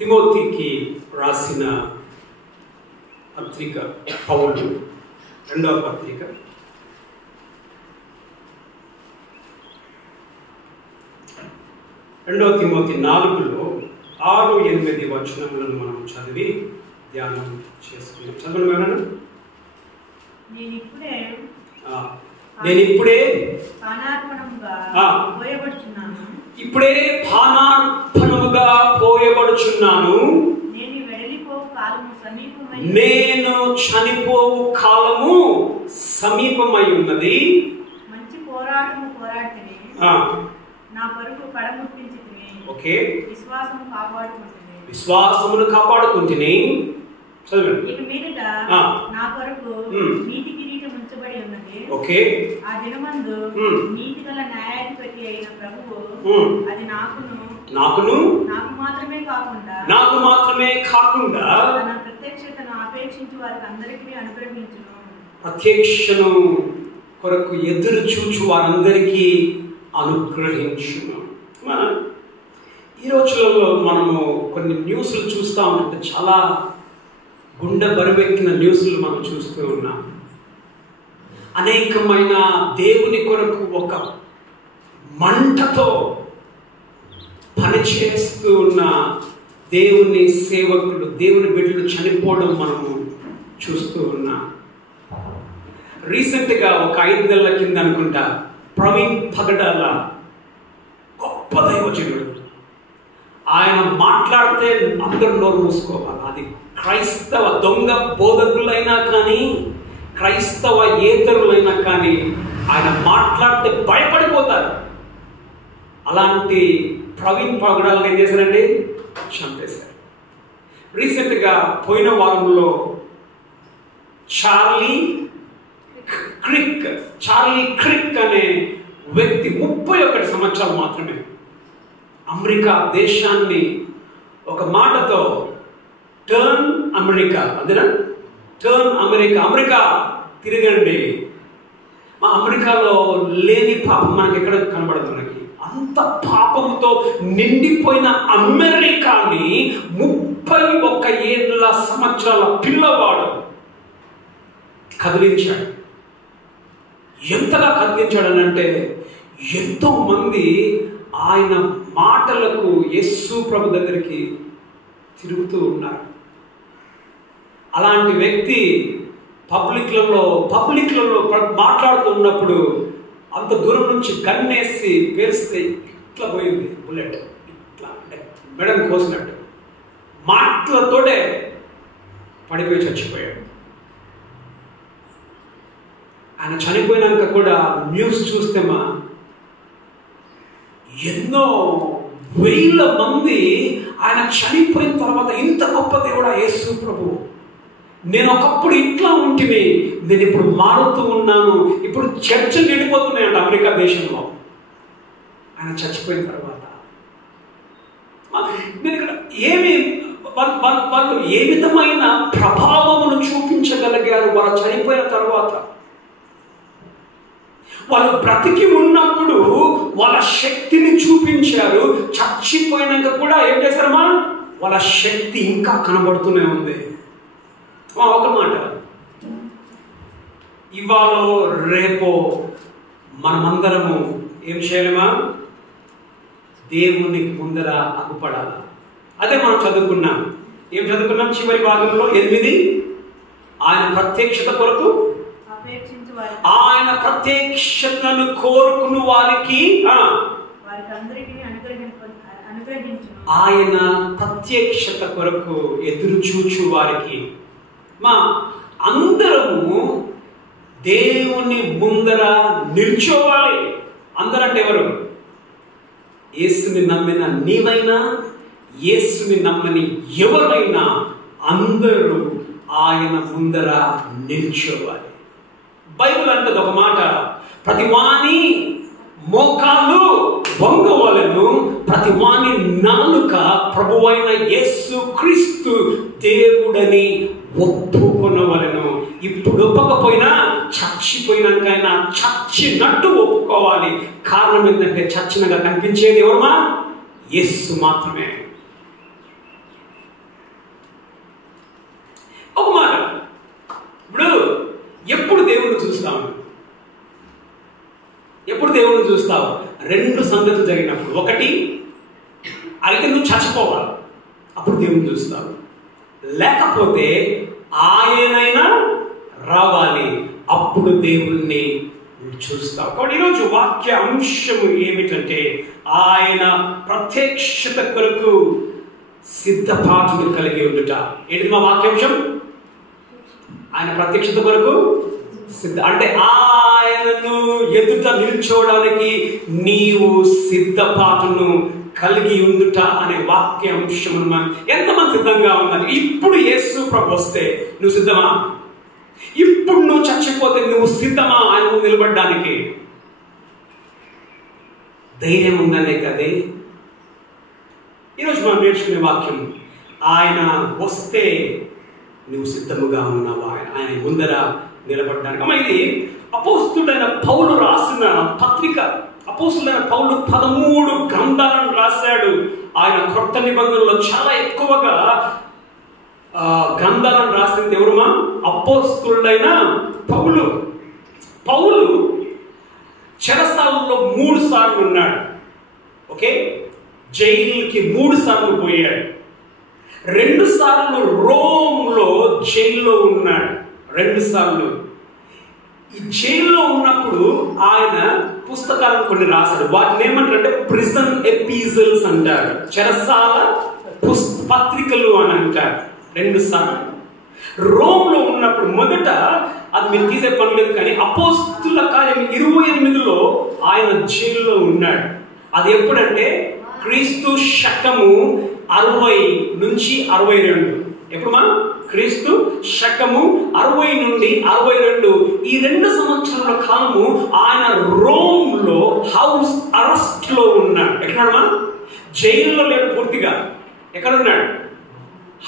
తిమోతికి రాసిన పత్రిక, పౌలు రెండవ పత్రిక, రెండవ తిమోతి 4లో 6-8 వచనములను మనం చదివి ధ్యానం చేసుకున్నాం. చదవండి మేడం. నేనిప్పుడే పానార్పణముగా పోయబడుచున్నాను. నేను చనిపోవు కాలము సమీపమై ఉన్నది. మంచి పోరాటము పోరాడితిని, నా పరుగు కడముట్టించితిని. ఓకే, విశ్వాసమును కాపాడుకుంటుని. ఇక మీదట నా కొరకు నీతి కిరీటం ఉంచబడి ఉన్నది. ఓకే, ఆ దినమందు నీతి గల న్యాయాధిపతి అయిన ప్రభువు అది నాకు మాత్రమే కాకుండా తన ప్రత్యక్షతను అపేక్షించి వారికి అందరికీ అనుగ్రహించును. ప్రత్యక్షను కొరకు ఎదురు చూచు వారందరికీ అనుగ్రహించును. ఈ రోజులలో మనము కొన్ని న్యూస్లు చూస్తూ ఉంటే చాలా గుండె బరువెక్కిన న్యూస్లు మనం చూస్తూ ఉన్నాం. అనేకమైన దేవుని కొరకు ఒక మంటతో పనిచేస్తూ ఉన్న దేవుని సేవకులు, దేవుని బిడ్డలు చనిపోవడం మనము చూస్తూ ఉన్నాం. రీసెంట్గా ఒక 5 నెలల కింద అనుకుంటా ప్రవీణ్ పగడాల, గొప్ప దైవజనుడు, ఆయన మాట్లాడితే అందరూ నోరు మూసుకోవాలి. అది క్రైస్తవ దొంగ బోధకులైనా కానీ, క్రైస్తవ ఏతరులైనా కానీ ఆయన మాట్లాడితే భయపడిపోతారు. అలాంటి ప్రవీణ్ పగడాలను ఏం చేశారండి? చంపేశారు. రీసెంట్గా పోయిన వారంలో చార్లీ క్రిక్ అనే వ్యక్తి 31 సంవత్సరాలు మాత్రమే అమెరికా దేశాన్ని ఒక మాటతో టర్న్ అమెరికా, అదేనా, టర్న్ అమెరికా తిరగండి. మా అమెరికాలో లేని పాపం మనకి ఎక్కడ కనబడదు. మనకి అంత పాపముతో నిండిపోయిన అమెరికాని 31 సంవత్సరాల పిల్లవాడు కదిలించాడు. ఎంతగా కదిలించాడనంటే ఎంతో మంది ఆయన మాటలకు యేసు ప్రభు దగ్గరికి తిరుగుతూ ఉన్నారు. అలాంటి వ్యక్తి పబ్లిక్లలో మాట్లాడుతూ ఉన్నప్పుడు అంత దూరం నుంచి గన్నేసి పేరిస్తే ఇట్లా పోయింది బుల్లెట్, ఇట్లా అంటే మెడను కోసినట్టు మాటలతోటే పడిపోయి చచ్చిపోయాడు. ఆయన చనిపోయినాక కూడా న్యూస్ చూస్తేమా ఎన్నో వేల మంది ఆయన చనిపోయిన తర్వాత ఇంత గొప్ప దేవుడా యేసు ప్రభు, నేను ఒకప్పుడు ఇట్లా ఉంటిని, నేను ఇప్పుడు మారుతూ ఉన్నాను, ఇప్పుడు చర్చలు నిండిపోతున్నాయంట అమెరికా దేశంలో ఆయన చచ్చిపోయిన తర్వాత. నేను ఇక్కడ వాళ్ళు ఏ విధమైన ప్రభావమును చూపించగలిగారు వాళ్ళు చనిపోయిన తర్వాత? వాళ్ళు బ్రతికి ఉన్నప్పుడు వాళ్ళ శక్తిని చూపించారు, చచ్చిపోయినాక కూడా ఏం చేశారమ్మా? వాళ్ళ శక్తి ఇంకా కనబడుతూనే ఉంది. ఒక మాట, ఇవాళ రేపో మనమందరము ఏం చేయాలమా? దేవుని ముందర అగుపడాలి. అదే మనం చదువుకున్నాం. ఏం చదువుకున్నాం? చివరి భాగంలో 8 ఆయన ప్రత్యక్షత కొరకు, ఆయన ప్రత్యక్షతను కోరుకుని వారికి ఆయన ప్రత్యక్షత కొరకు ఎదురు చూచు వారికి. మా అందరము దేవుని ముందర నిల్చోవాలి. అందరంటే ఎవరు? యేసుని నమ్మిన నీవైనా, యేసుని నమ్మని ఎవరైనా అందరూ ఆయన ముందర నిల్చోవాలి. బైబిల్ అంటది ఒక మాట, ప్రతివాని మోకాళ్ళు వంగవలెను, ప్రతివాని నాలుక ప్రభువైన యేసు క్రీస్తు దేవుడని ఒప్పుకొనవలెను. ఇప్పుడు ఒప్పకపోయినా చచ్చిపోయినాకైనా చచ్చినట్టు ఒప్పుకోవాలి. కారణం ఏంటంటే చచ్చినగా కనిపించేది ఎవరమా? యేసు మాత్రమే. అయితే నువ్వు చచ్చిపోవాలి, అప్పుడు దేవుని చూస్తావు. లేకపోతే ఆయనైనా రావాలి, అప్పుడు దేవుణ్ణి నువ్వు చూస్తావు. కాబట్టి ఈరోజు వాక్య అంశము ఏమిటంటే ఆయన ప్రత్యక్షత కొరకు సిద్ధపాటును కలిగి ఉండుట. ఏంటి మా వాక్యాంశం? ఆయన ప్రత్యక్షత కొరకు అంటే ఆయనను ఎదుట నిల్చోవడానికి నీవు సిద్ధపాటును కలిగి ఉండుట అనే వాక్యాంశమును ఎంతమంది సిద్ధంగా ఉన్నారు? ఇప్పుడు యేసు ప్రభు వస్తే నువ్వు సిద్ధమా? ఇప్పుడు నువ్వు చచ్చిపోతే నువ్వు సిద్ధమా ఆయన నిలబడడానికి? ధైర్యం ఉందనే కదే ఈరోజు మనం నేర్చుకునే వాక్యం. ఆయన వస్తే నువ్వు సిద్ధముగా ఉన్నావా ఆయన ముందర నిలబడడానికి? అమ్మ, ఇది అపోస్తుడైన పౌలు రాసిన పత్రిక. అపోస్తుడైన పౌలు 13 గ్రంథాలను రాశాడు. ఆయన కొత్త నిబంధనలో చాలా ఎక్కువగా గ్రంథాలను రాసింది ఎవరుమా? అపోస్తుడైన పౌలు. పౌలు చెరసాలలో 3 సార్లు ఉన్నాడు. ఓకే, జైలుకి 3 సార్లు పోయాడు. 2 సార్లు రోమ్లో జైల్లో ఉన్నాడు. 2 సార్లు ఈ జైల్లో ఉన్నప్పుడు ఆయన పుస్తకాలను కొన్ని రాశాడు. వాటిని ఏమంటారంటే ప్రిజన్ ఎపిసల్స్ అంటారు, చెరసాల పత్రికలు అని అంటారు. 2 సార్లు రోమ్లో ఉన్నప్పుడు మొదట అది మీరు తీసే పని లేదు, కానీ అపోస్తుల కార్యం 28లో ఆయన జైల్లో ఉన్నాడు. అది ఎప్పుడంటే క్రీస్తు శకము 60 నుంచి 62. ఎప్పుడు మనం క్రీస్తు శకము 60 నుండి 62 ఈ 2 సంవత్సరాల కాలము ఆయన రోమ్లో హౌస్ అరెస్ట్ లో ఉన్నాడు. ఎక్కడమ్మా? జైల్లో లేడు, పూర్తిగా ఎక్కడ ఉన్నాడు?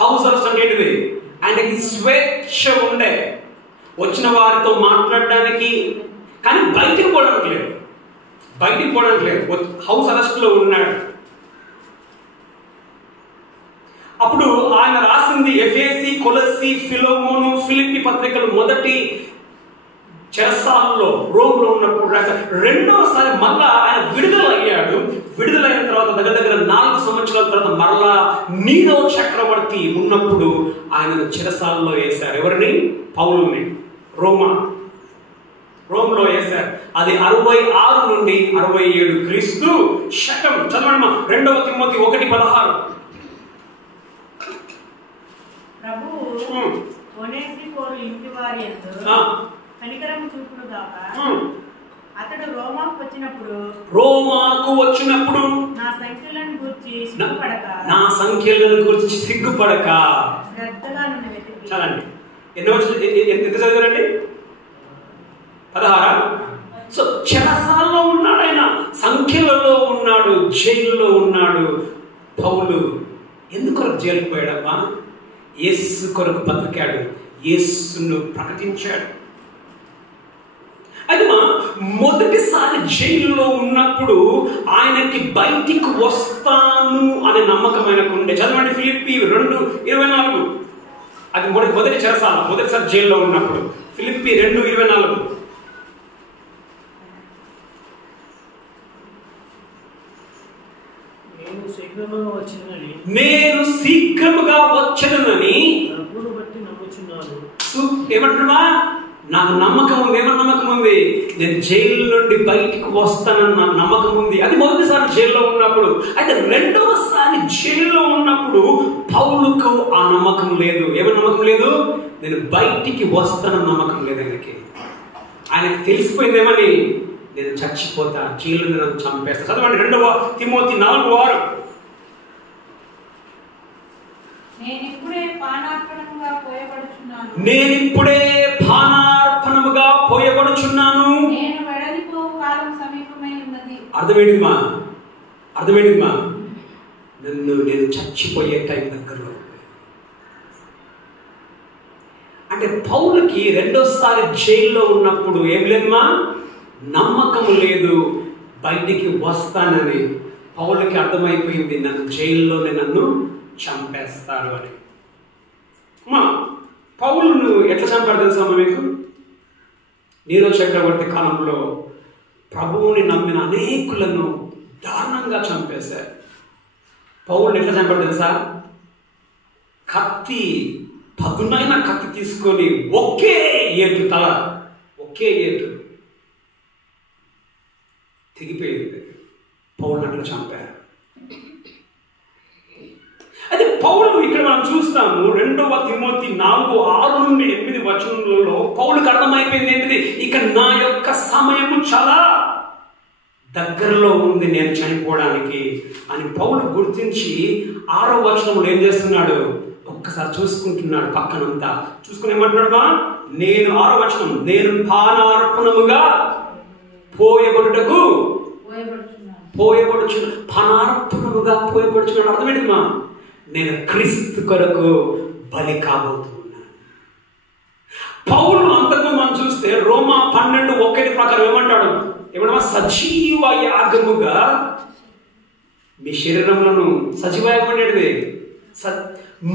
హౌస్ అరెస్ట్ అంటే ఏంటిది? ఆయనకి స్వేచ్ఛ ఉండే, వచ్చిన వారితో మాట్లాడడానికి, కానీ బయటికి పోవడానికి లేదు. హౌస్ అరెస్ట్ లో ఉన్నాడు. అప్పుడు ఆయన రాసింది ఎఫెసీ, కొలస్సీ, ఫిలోమోను, ఫిలిప్పి పత్రికలు మొదటి చెరసాలలో రోమ్లో ఉన్నప్పుడు రాశారు. 2వసారి మళ్ళా ఆయన విడుదలయ్యాడు. విడుదలైన తర్వాత దగ్గర 4 సంవత్సరాల తర్వాత మరలా నీరో చక్రవర్తి ఉన్నప్పుడు ఆయనను చెరసాలలో వేశారు. ఎవరిని? పౌలుని. రోమ్లో వేశారు. అది 66 నుండి 67 క్రీస్తు శకం. చదవండి 2 తిమోతి 1:16. ప్రభువు ఒనేసిఫోరు ఇంటి వారి యందు కనికరము చూపును గాక. అతడు రోమాకు వచ్చినప్పుడు నా సంఖ్యలను గురించి సిగ్గుపడక శ్రద్ధగా నన్ను వెతికి. చాలండి. ఎంత చదివారండి? 16. సో చెరసాలలో ఉన్నాడు, ఆయన సంఖ్యలలో ఉన్నాడు, జైల్లో ఉన్నాడు. పౌలు ఎందుకు జైలుకు పోయాడమ్మా? యేసు కొరకు బతికాడు, యేసును ప్రకటించాడు. అది మొదటిసారి జైల్లో ఉన్నప్పుడు ఆయనకి బయటికి వస్తాను అనే నమ్మకం ఆయనకు ఉండే. చదవండి ఫిలిప్పి 2:24. అది మొదటి చెరసాల, మొదటిసారి జైల్లో ఉన్నప్పుడు. ఫిలిప్పి 2:24. నేను శీఘ్రముగా వచ్చేదనని ఏమంటున్నా? నాకు నమ్మకం ఉంది. ఏమన్నా నమ్మకం ఉంది? నేను జైలు నుండి బయటికి వస్తానన్న నమ్మకం ఉంది. అది మొదటిసారి జైల్లో ఉన్నప్పుడు. అయితే 2వసారి జైల్లో ఉన్నప్పుడు పౌలుకు ఆ నమ్మకం లేదు. ఏమన్నా నమ్మకం లేదు? నేను బయటికి వస్తానన్న నమ్మకం లేదు ఆయనకి తెలిసిపోయిందేమని, నేను చచ్చిపోతా, జైలు నన్ను చంపేస్తా. చదవండి 2 తిమోతి 4:6. నేనిప్పుడే పానార్పణముగా పోయబడుచున్నాను. అర్థమేంటిమా? నేను చచ్చిపోయే టైం దగ్గరలో. అంటే పౌలుకి 2వసారి జైల్లో ఉన్నప్పుడు ఏం లేదమ్మా? నమ్మకం లేదు బయటికి వస్తానని. పౌలుకి అర్థమైపోయింది, నన్ను జైల్లోనే నన్ను చంపేస్తారు అని. పౌలును ఎట్లా చంపారు తెలుసమ్మా మీకు? నీరో చక్రవర్తి కాలంలో ప్రభువుని నమ్మిన అనేకులను దారుణంగా చంపేశారు. పౌలు ఎట్లా చంపాడు తెలుసా? కత్తి, పదునైన కత్తి తీసుకొని ఒకే ఏటు తల, ఒకే ఏటు తెగిపోయింది. పౌలు అట్లా చంపారు. అయితే పౌలు ఇక్కడ మనం చూస్తాము 2 తిమోతి 4:6-8 వచనంలో పౌలుకి అర్థమైపోయింది ఏంటిది? ఇక నా యొక్క సమయము చాలా దగ్గరలో ఉంది నేను చనిపోవడానికి అని పౌలు గుర్తించి 6వ వచనంలో ఏం చేస్తున్నాడు? ఒక్కసారి చూసుకుంటున్నాడు, పక్కనంతా చూసుకుని ఏమంటున్నాడుగా, నేను 6వ వచనం, నేను పానార్పణముగా పోయబడుటకు పానార్పణముగా పోయబడుచున్నాడు. అర్థమేంటిమా? నేను క్రీస్తు కొరకు బలి కాబోతున్నాను. పౌలు అంతకు మనం చూస్తే రోమా 12:1 ప్రకారం ఏమంటాడు? ఏమన్నా సజీవ యాగముగా మీ శరీరములను సజీవ యాగం అనేది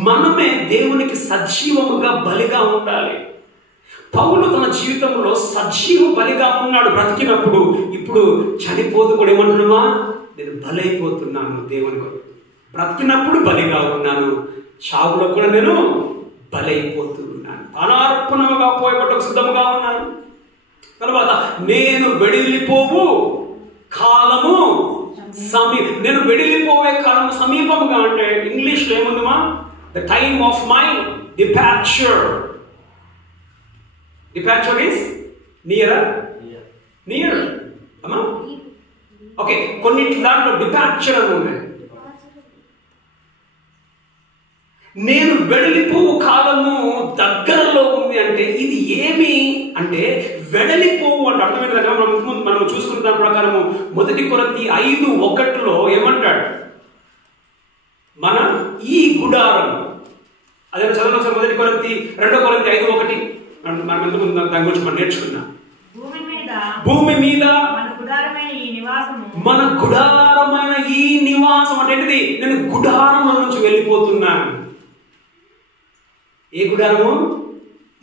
మనమే దేవునికి సజీవముగా బలిగా ఉండాలి. పౌలు తన జీవితంలో సజీవ బలిగా ఉన్నాడు బ్రతికినప్పుడు. ఇప్పుడు చనిపోతూ కూడా ఏమంటున్నామా? నేను బలైపోతున్నాను దేవుని కొరకు. బ్రతికినప్పుడు బలిగా ఉన్నాను, చావులో కూడా నేను బలైపోతూ ఉన్నాను. పానార్పణముగా పోయబట్టకు సిద్ధముగా ఉన్నాను. తర్వాత నేను వెడిలిపోవు కాలము నేను వెడిలిపోయే కాలము సమీపంగా అంటే ఇంగ్లీష్లో ఏముందమా? The time of my departure. Departure is near అమ్మా. ఓకే, కొన్నింటి దాంట్లో డిపార్చర్ అని ఉంది. నేను వెడలిపోవు కాలము దగ్గరలో ఉంది అంటే ఇది ఏమి అంటే వెడలిపోవు అంటే అర్థమైంది కదా. మనం చూసుకున్న దాని ప్రకారము 1 కొరింథీ 5:1 ఏమంటాడు? మన ఈ గుడారం, అదే చదవండి ఒకసారి. 1 కొరింథీ 2 కొరింథీ 5:1 మనం ఎందుకు దాని గురించి మనం నేర్చుకున్నాం. భూమి మీద మన గుడారమైన ఈ నివాసం అంటే ఏంటిది? నేను గుడారం నుంచి వెళ్ళిపోతున్నాను. ఏ గుడారము?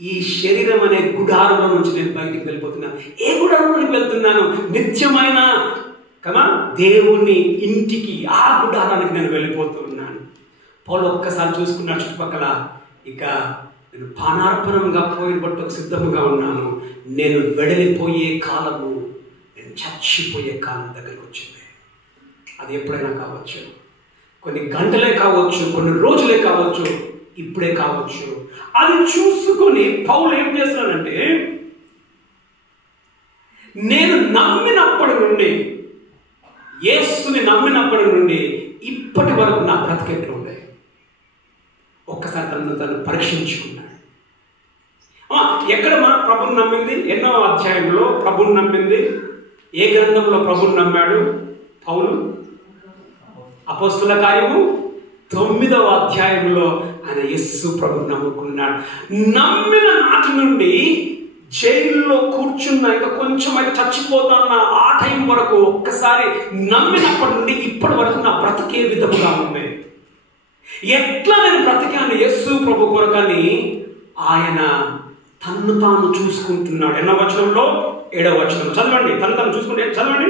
ఈ శరీరం అనే గుడారంలో నుంచి నేను బయటికి వెళ్ళిపోతున్నాను. ఏ గుడారంలోకి వెళ్తున్నాను? నిత్యమైన దేవుని ఇంటికి, ఆ గుడారానికి నేను వెళ్ళిపోతున్నాను. పౌలు ఒక్కసారి చూసుకున్నాడు చుట్టుపక్కల. ఇక నేను పానార్పణంగా పోయేబట్టకు సిద్ధముగా ఉన్నాను. నేను వెడలిపోయే కాలము, నేను చచ్చిపోయే కాలం దగ్గరికి వచ్చింది. అది ఎప్పుడైనా కావచ్చు, కొన్ని గంటలే కావచ్చు, కొన్ని రోజులే కావచ్చు, ఇప్పుడే కావచ్చు. అది చూసుకొని పౌలు ఏం చేస్తున్నాడంటే, నేను నమ్మినప్పటి నుండి, యేసుని నమ్మినప్పటి నుండి ఇప్పటి వరకు నా బ్రతికెట్లు ఉండే ఒక్కసారి తను పరీక్షించుకున్నాడు. ఎక్కడ మా ప్రభుని నమ్మింది? ఎన్నో అధ్యాయంలో ప్రభుని నమ్మింది. ఏ గ్రంథంలో ప్రభుని నమ్మాడు పౌలు? అపోస్తుల కార్యము 9వ అధ్యాయంలో ఆయన యేసు ప్రభుని నమ్ముకున్నాడు. నమ్మిన నాటి నుండి జైల్లో కూర్చున్న, ఇంకా కొంచెం అయితే చచ్చిపోతాన్న ఆ టైం వరకు ఒక్కసారి నమ్మినప్పటి నుండి ఇప్పటి వరకు నా బ్రతికే విధముగా ఉంది. ఎట్లా నేను బ్రతికాను యేసు ప్రభు కొరకని ఆయన తన్ను తాను చూసుకుంటున్నాడు. 8వ వచనంలో 7వ వచనం చదవండి. తను చూసుకుంటే చదవండి.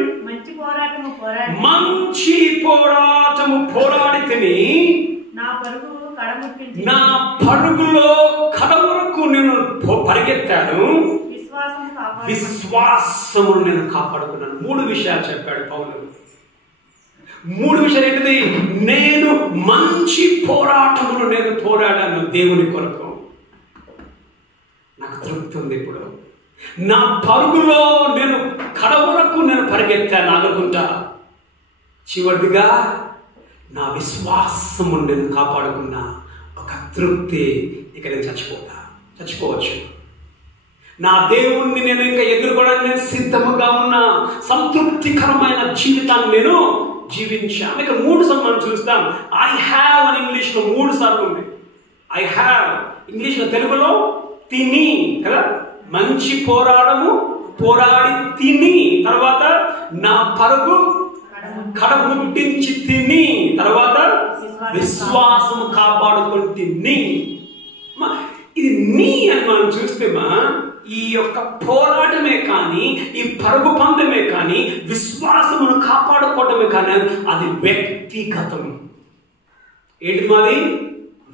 మంచి పోరాటము పోరాడి తిని నా పరుగులో కడ వరకు నేను పరిగెత్తాను, విశ్వాసమును నేను కాపాడుకున్నాను. 3 విషయాలు చెప్పాడు పౌలు. 3 విషయాలు ఏంటిది? నేను మంచి పోరాటమును నేను పోరాడాను దేవుని కొరకు. నాకు తృప్తి ఉంది. ఇప్పుడు నా పరుగులో నేను కడ వరకు నేను పరిగెత్తాను ఆగకుండా. చివరిగా నా విశ్వాసము నేను కాపాడుకున్న ఒక తృప్తి. ఇక నేను చచ్చిపోవచ్చు. నా దేవుణ్ణి నేను ఇంకా ఎదుర్కోవడానికి నేను సిద్ధముగా ఉన్న సంతృప్తికరమైన జీవితాన్ని నేను జీవించాను. ఇక 3 సార్లు మనం చూస్తాం. ఐ హ్యావ్ అని ఇంగ్లీష్లో 3 సార్లు ఉంది. ఐ హ్యావ్ ఇంగ్లీష్లో, తెలుగులో తిని కదా, మంచి పోరాడి తిని, తర్వాత నా పరుగు కడముట్టించి తిని, తర్వాత విశ్వాసము కాపాడుకొని తిని. ఇది నీ అని మనం చూస్తేమా, ఈ యొక్క పోరాటమే కానీ, ఈ పరుగు పందమే కానీ, విశ్వాసమును కాపాడుకోవడమే కానీ అది వ్యక్తిగతం. ఏంటి మాది?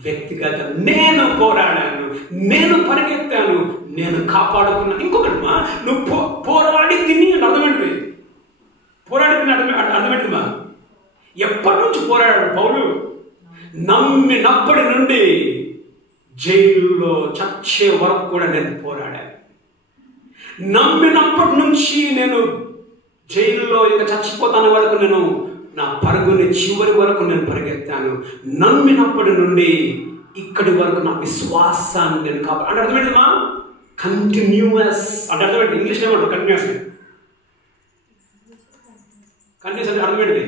వ్యక్తిగతం. నేను పోరాడాను, నేను పరిగెత్తాను, నేను కాపాడుకున్నాను. ఇంకొకటి మా, నువ్వు పోరాడి తిని అని అర్థమైంది. పోరాడి తిని అర్థమైంది మా. ఎప్పటి నుంచి పోరాడాడు పౌలు? నమ్మినప్పటి నుండి జైలులో చచ్చే వరకు కూడా నేను పోరాడాను. నమ్మినప్పటి నుంచి నేను జైలులో ఇక చచ్చిపోతాను వరకు నేను నా పరుగుని చివరి వరకు నేను పరిగెత్తాను. నమ్మినప్పటి నుండి ఇక్కడి వరకు నా విశ్వాసాన్ని నేను అంటే అర్థమైందమ్మా? కంటిన్యూస్ అంటే అర్థమైంది. ఇంగ్లీష్లో ఏమంటారు? కంటిన్యూస్. కంటిన్యూస్ అంటే అర్థమైంది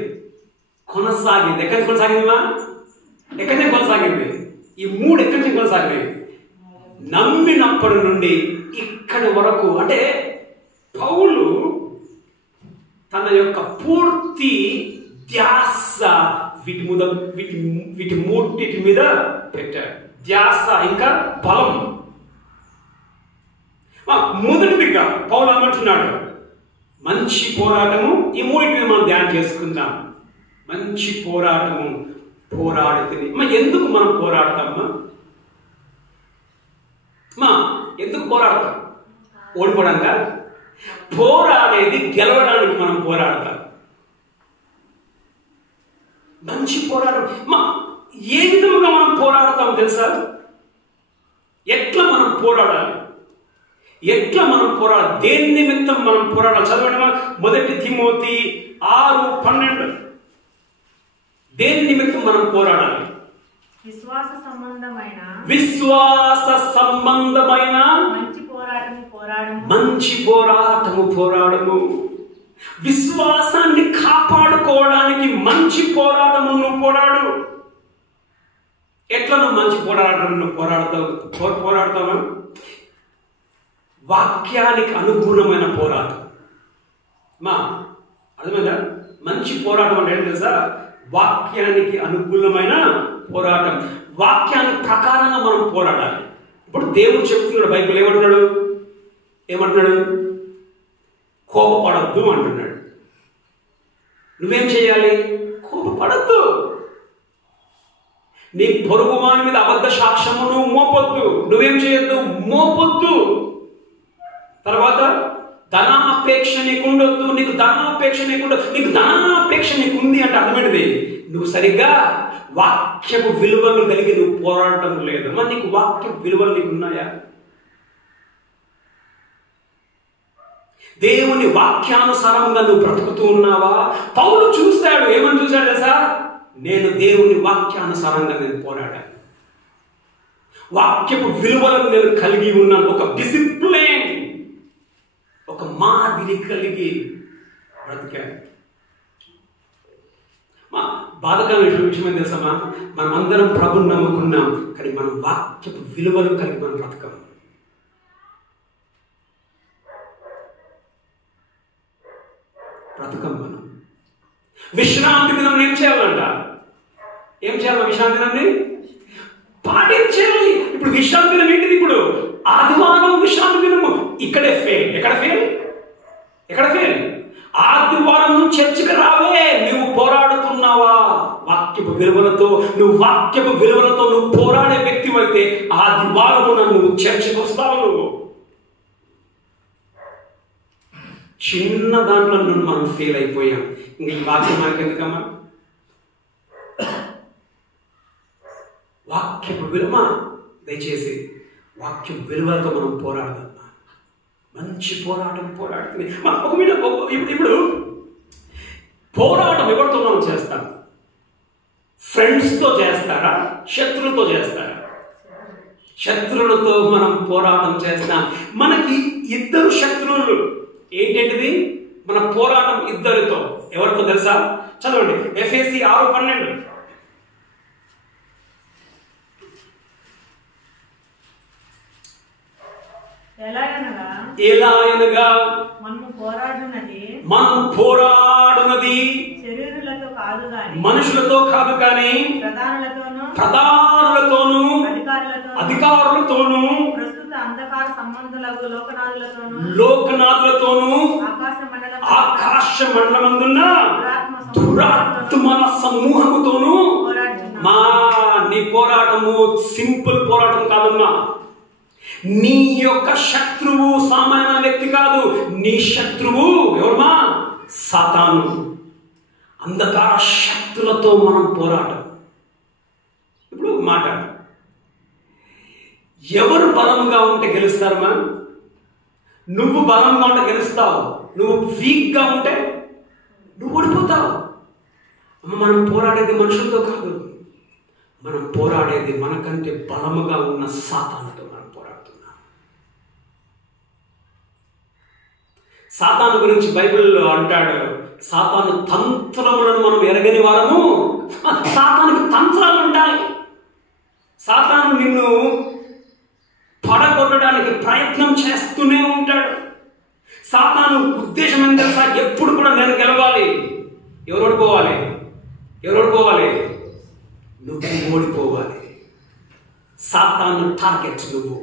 కొనసాగింది. ఎక్కడి నుంచి కొనసాగిందిమా? ఎక్కడి నుంచి కొనసాగింది? ఈ 3 ఎక్కడి నుంచి కొనసాగింది? నమ్మినప్పటి నుండి ఇక్కడి వరకు. అంటే పౌలు తన యొక్క పూర్తి ధ్యాస వీటి మూడింటి మీద పెట్టాడు. ధ్యాస ఇంకా బలం. మొదటిదిగా పౌలు అన్నట్టున్నాడు, మంచి పోరాటము. ఈ మూడింటిని మనం ధ్యానం చేసుకుందాం. మంచి పోరాటము పోరాడితే ఎందుకు మనం పోరాడతామా? ఎందుకు పోరాడతాం? ఓడిపోవడంగా? పోరాడేది గెలవడానికి మనం పోరాడతాం. మంచి పోరాటం. ఏ విధంగా మనం పోరాడతాం తెలుసా? ఎట్లా మనం పోరాడాలి? ఎట్లా మనం పోరాడాలి? దేని నిమిత్తం మనం పోరాడాలి? చదవండి. 1 తిమోతి 6:12. దేని నిమిత్తం మనం పోరాడాలి? విశ్వాస సంబంధమైన మంచి పోరాటము పోరాడము. విశ్వాసాన్ని కాపాడుకోవడానికి మంచి పోరాటము నువ్వు పోరాడు. ఎట్లా నువ్వు మంచి పోరాటం నువ్వు పోరాడతావా? వాక్యానికి అనుగుణమైన పోరాటం. అర్థమైందా? మంచి పోరాటం అంటే ఏంటి తెలుసా? వాక్యానికి అనుకూలమైన పోరాటం. వాక్యానికి ప్రకారంగా మనం పోరాడాలి. ఇప్పుడు దేవుడు చెప్తున్నాడు, బైబిల్ ఏమంటున్నాడు? కోపపడద్దు అంటున్నాడు. నువ్వేం చేయాలి? కోపపడద్దు. నీ పొరుగువాని మీద అబద్ధ సాక్ష్యము నువ్వు మోపొద్దు. నువ్వేం చేయొద్దు? మోపొద్దు. తర్వాత ధనాపేక్ష నీకు ఉండొద్దు. నీకు ధనాపేక్ష నీకు ఉంది అంటే అర్థమైనది నువ్వు సరిగ్గా వాక్యపు విలువలు కలిగి నువ్వు పోరాడటం లేదు. మరి నీకు వాక్య విలువలు నీకు ఉన్నాయా? దేవుని వాక్యానుసారంగా నువ్వు బ్రతుకుతూ ఉన్నావా? పౌలు చూశాడు. ఏమని చూశాడు తెలుసా? నేను దేవుని వాక్యానుసారంగా నేను పోరాడాను. వాక్యపు విలువలను నేను కలిగి ఉన్నాను. ఒక డిసిప్లిన్, ఒక మాదిరి కలిగి బ్రతికాను. బాధకరమైన విషయం ఏం తెలుసమ్మా? మనం అందరం ప్రభుని నమ్ముకున్నాం, కానీ మనం వాక్యపు విలువలు కలిగి మనం బ్రతకం. మనం విశ్రాంతి దినం ఏం చేయాలంట? విశ్రాంతి దినాన్ని పాటించాలి. ఇప్పుడు విశ్రాంతి దినం ఏంటిది? ఇప్పుడు ఆదివారం విశ్రాంతి దినము. ఇక్కడే ఫెయిల్. ఎక్కడ ఫెయిల్? ఆదివారం నువ్వు చర్చికి రావే. నువ్వు పోరాడుతున్నావా వాక్యపు విలువలతో? నువ్వు పోరాడే వ్యక్తి అయితే ఆదివారము నువ్వు చర్చికి వస్తావు. నువ్వు చిన్న దాంట్లో మనం ఫెయిల్ అయిపోయాం. ఇంకా ఈ వాక్యం మనకి ఎందుకమ్మా? వాక్యపు విలువ. దయచేసి వాక్య విలువలతో మనం పోరాడదాం. మంచి పోరాటం పోరాడుతుంది. ఇప్పుడు పోరాటం ఎవరితో మనం చేస్తాం? ఫ్రెండ్స్తో చేస్తారా? శత్రువులతో చేస్తారా? శత్రువులతో మనం పోరాటం చేస్తాం. మనకి 2 శత్రువులు. ఏంటంటిది? మన పోరాటం 2తో. ఎవరితో తెలుసా? చదవండి. ఎఫెసీ 6:12. ఎలా అనగా మనము పోరాడునది మనుషులతో కాదు కానీ ప్రధానులతోనూ అధికారులతోనూ లోకనాథులతోనూ ఆకాశ మండలమందున్న దురాత్మల సమూహముతోనూ పోరాటము సింపుల్ పోరాటం కాదమ్మా. నీ యొక్క శత్రువు సామాన్యమైన వ్యక్తి కాదు. నీ శత్రువు ఎవరమ్మా? సాతాను. అంధకార శక్తులతో మనం పోరాటం. ఇప్పుడు మాట, ఎవరు బలంగా ఉంటే గెలుస్తారమ్మా? నువ్వు బలంగా ఉంటే గెలుస్తావు, నువ్వు వీక్గా ఉంటే నువ్వు ఓడిపోతావు. అమ్మ, మనం పోరాడేది మనుషులతో కాదు, మనం పోరాడేది మనకంటే బలముగా ఉన్న సాతానుతో మనం పోరాడుతున్నాం. సాతాను గురించి బైబిల్లో అంటాడు, సాతాను తంత్రములను మనం ఎరగని వారము. సాతానుకి తంత్రాలు ఉంటాయి. సాతాను నిన్ను పడగొట్టడానికి ప్రయత్నం చేస్తూనే ఉంటాడు. సాతాను ఉద్దేశం ఏం తెలుసా? ఎప్పుడు కూడా నేను గెలవాలి. ఎవరు ఓడిపోవాలి? ఎవరు ఓడిపోవాలి? నువ్వు ఓడిపోవాలి. సాతాను టార్గెట్ నువ్వు.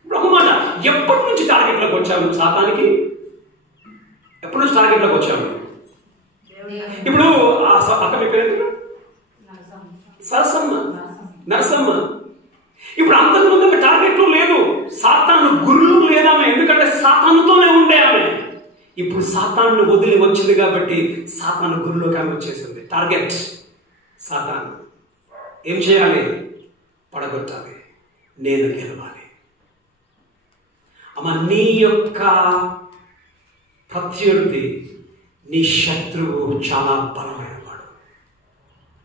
ఇప్పుడు ఒక మాట, ఎప్పటి నుంచి టార్గెట్లోకి వచ్చావు సాతానికి? ఎప్పటి నుంచి టార్గెట్లోకి వచ్చావు? ఇప్పుడు అక్క మీ పేరు సరసమ్మ, నరసమ్మ. ఇప్పుడు అంతకుముందు టార్గెట్లో లేదు, సాతాను గురులు లేదామె, ఎందుకంటే సాతానుతోనే ఉండే ఆమె. ఇప్పుడు సాతాను వదిలి వచ్చింది కాబట్టి సాతాను గురులోకి ఆమె వచ్చేసింది. టార్గెట్ సాతాను. ఏం చేయాలి? పడగొట్టాలి, నేను గెలవాలి. అమ్మ, నీ యొక్క ప్రత్యర్థి, నీ శత్రువు చాలా బలమైన వాడు.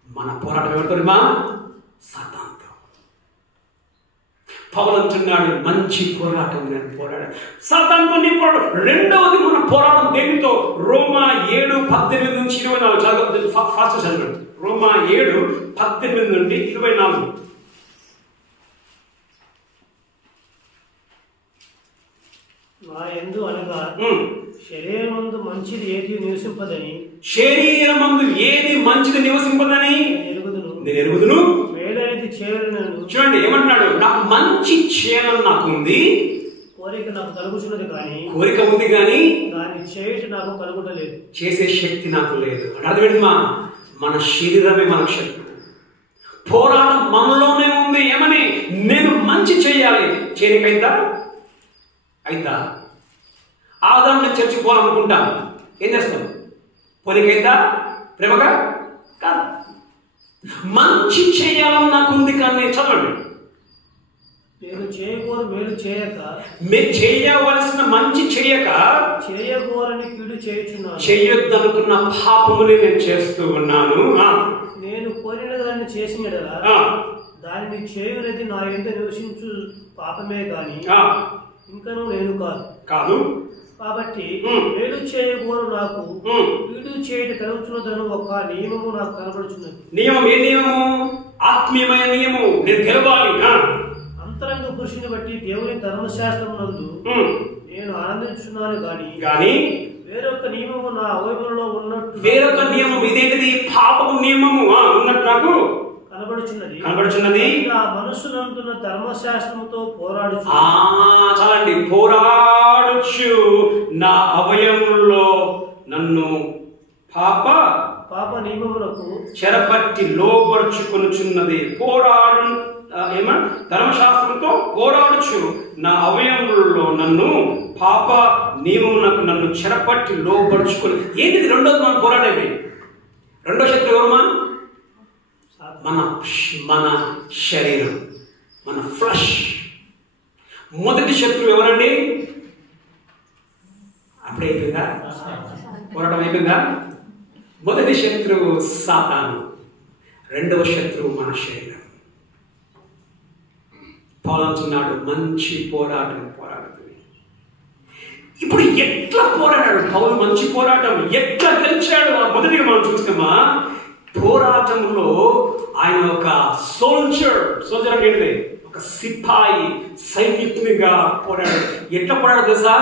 మన పోరాటం ఎవరితోమా? సాతానుతో. పౌలు అంటున్నాడు, మంచి పోరాటం నేను పోరాడాను. సాతానుతో నీ పోరాటం. రెండవది మన పోరాటం దేనితో? రోమా 7:18 నుంచి 24 చదవండి. ఫాస్ట్ చదవండి. రోమా 7:18 నుండి 24. నా యందు అనగా శరీరమందు మంచిది ఏది నివసింపదని, శరీరమందు ఏది మంచిది నివసింపదని నేను ఎరుగుదును. మేలైనది చేయాలని. చూడండి ఏమంటున్నాడు? నాకు మంచి చేయాలని నాకు ఉంది, కోరిక నాకు కలుగుతున్నది కానీ, కోరిక ఉంది కానీ దాన్ని చేయటం నాకు కలుగుటలేదు. చేసే శక్తి నాకు లేదు. అర్థమేంటమ్మా? మన శరీరమే మన శక్తి. పోరాటం మనలోనే ఉంది. ఏమని? నేను మంచి చేయాలి. చేయకైతా అయితా. ఆదాం నేను చర్చికి పోవాలనుకుంటాను, ఏం చేస్తాను? పోనీకైతా? ప్రేమగా కాదు. మంచి చేయాలని నాకు ఉంది కానీ, చదవండి, నేను చేయకూడదు మేలు చేయక, చేయవలసిన మంచి చేయక చేయకూడని కీడు చేయుచున్నాను. చేయొద్దనుకున్న పాపముని నేను చేస్తూ ఉన్నాను. నేను కోరిన దాన్ని చేసిన దానిని చేయనది నా యందు నివసించు పాపమే కానీ ఇంకను నేను కాదు. కాబట్టి మేలు చేయకూడదు నాకు కీడు చేయట కలుగుతున్నదను ఒక నియమము నాకు కనబడుచున్నది. నియమం ఏ నియమము? ఆత్మీయమైన నియమం. నేను గెలవాలి. అంతరంగ పురుషుని బట్టి దేవుని ధర్మశాస్త్రం నందు నేను ఆనందించున్నాను కానీ వేరొక నియమము నా అవయవంలో ఉన్నట్టు, వేరొక నియమం ఇదేంటిది? పాపము నియమము ఉన్నట్టు నాకు కనబడుచున్నది. నా మనస్సునందున్న ధర్మశాస్త్రముతో పోరాడుచు, చాలండి, పోరాడుచు నా అవయవంలో నన్ను పాప నియమములకు చెరపట్టి లోపరుచుకొనుచున్నది. పోరాడు ధర్మశాస్త్రంతో పోరాడుచు నా అవయవంలో నన్ను పాప నియమమునకు నన్ను చెరపట్టి లోపరుచుకొని. ఏంటిది రెండోది మనం పోరాడేది? రెండో శత్రువు ఎవరమ్మా? మన శరీరం, మన ఫ్లష్. మొదటి శత్రువు ఎవరండి? అప్పుడే అయిపోయిందా? పోరాటం అయిపోయిందా? మొదటి శత్రువు సాతాను, రెండవ శత్రువు మన శరీరం. పౌలు అంటున్నాడు, మంచి పోరాటం పోరాడుతుంది. ఇప్పుడు ఎట్లా పోరాడాడు పౌలు? మంచి పోరాటం ఎట్లా గెలిచాడు? మొదటిగా మనం చూస్తామా, పోరాటంలో ఆయన ఒక సోల్జర్ అంటే ఏంటిది? ఒక సిపాయి, సైనికునిగా పోరాడాడు. ఎట్లా పోరాడు తెలుసా?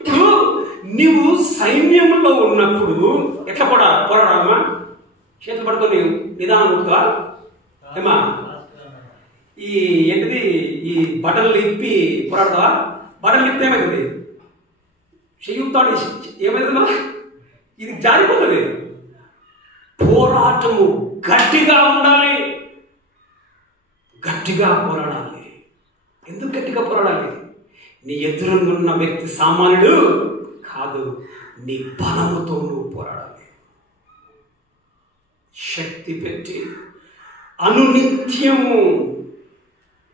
ఇప్పుడు నువ్వు సైన్యంలో ఉన్నప్పుడు ఎట్లా పోరాడాలమ్మా? చేతులు పట్టుకొని నిదానం ఉంటుందా? ఏమా ఈ ఏంటిది? ఈ బట్టలు ఇప్పి పోరాడతావా? బట్టలు ఇప్పితే ఏమవుతుంది? చెయ్యుతాడు, ఏమవుతుందా? ఇది జారిపోతుంది. పోరాటము గట్టిగా ఉండాలి. గట్టిగా పోరాడాలి. ఎందుకు గట్టిగా పోరాడాలి? నీ ఎదురున్న వ్యక్తి సామాన్యుడు కాదు, నీ బలముతో నువ్వు పోరాడాలి. శక్తి పెట్టి అనునిత్యము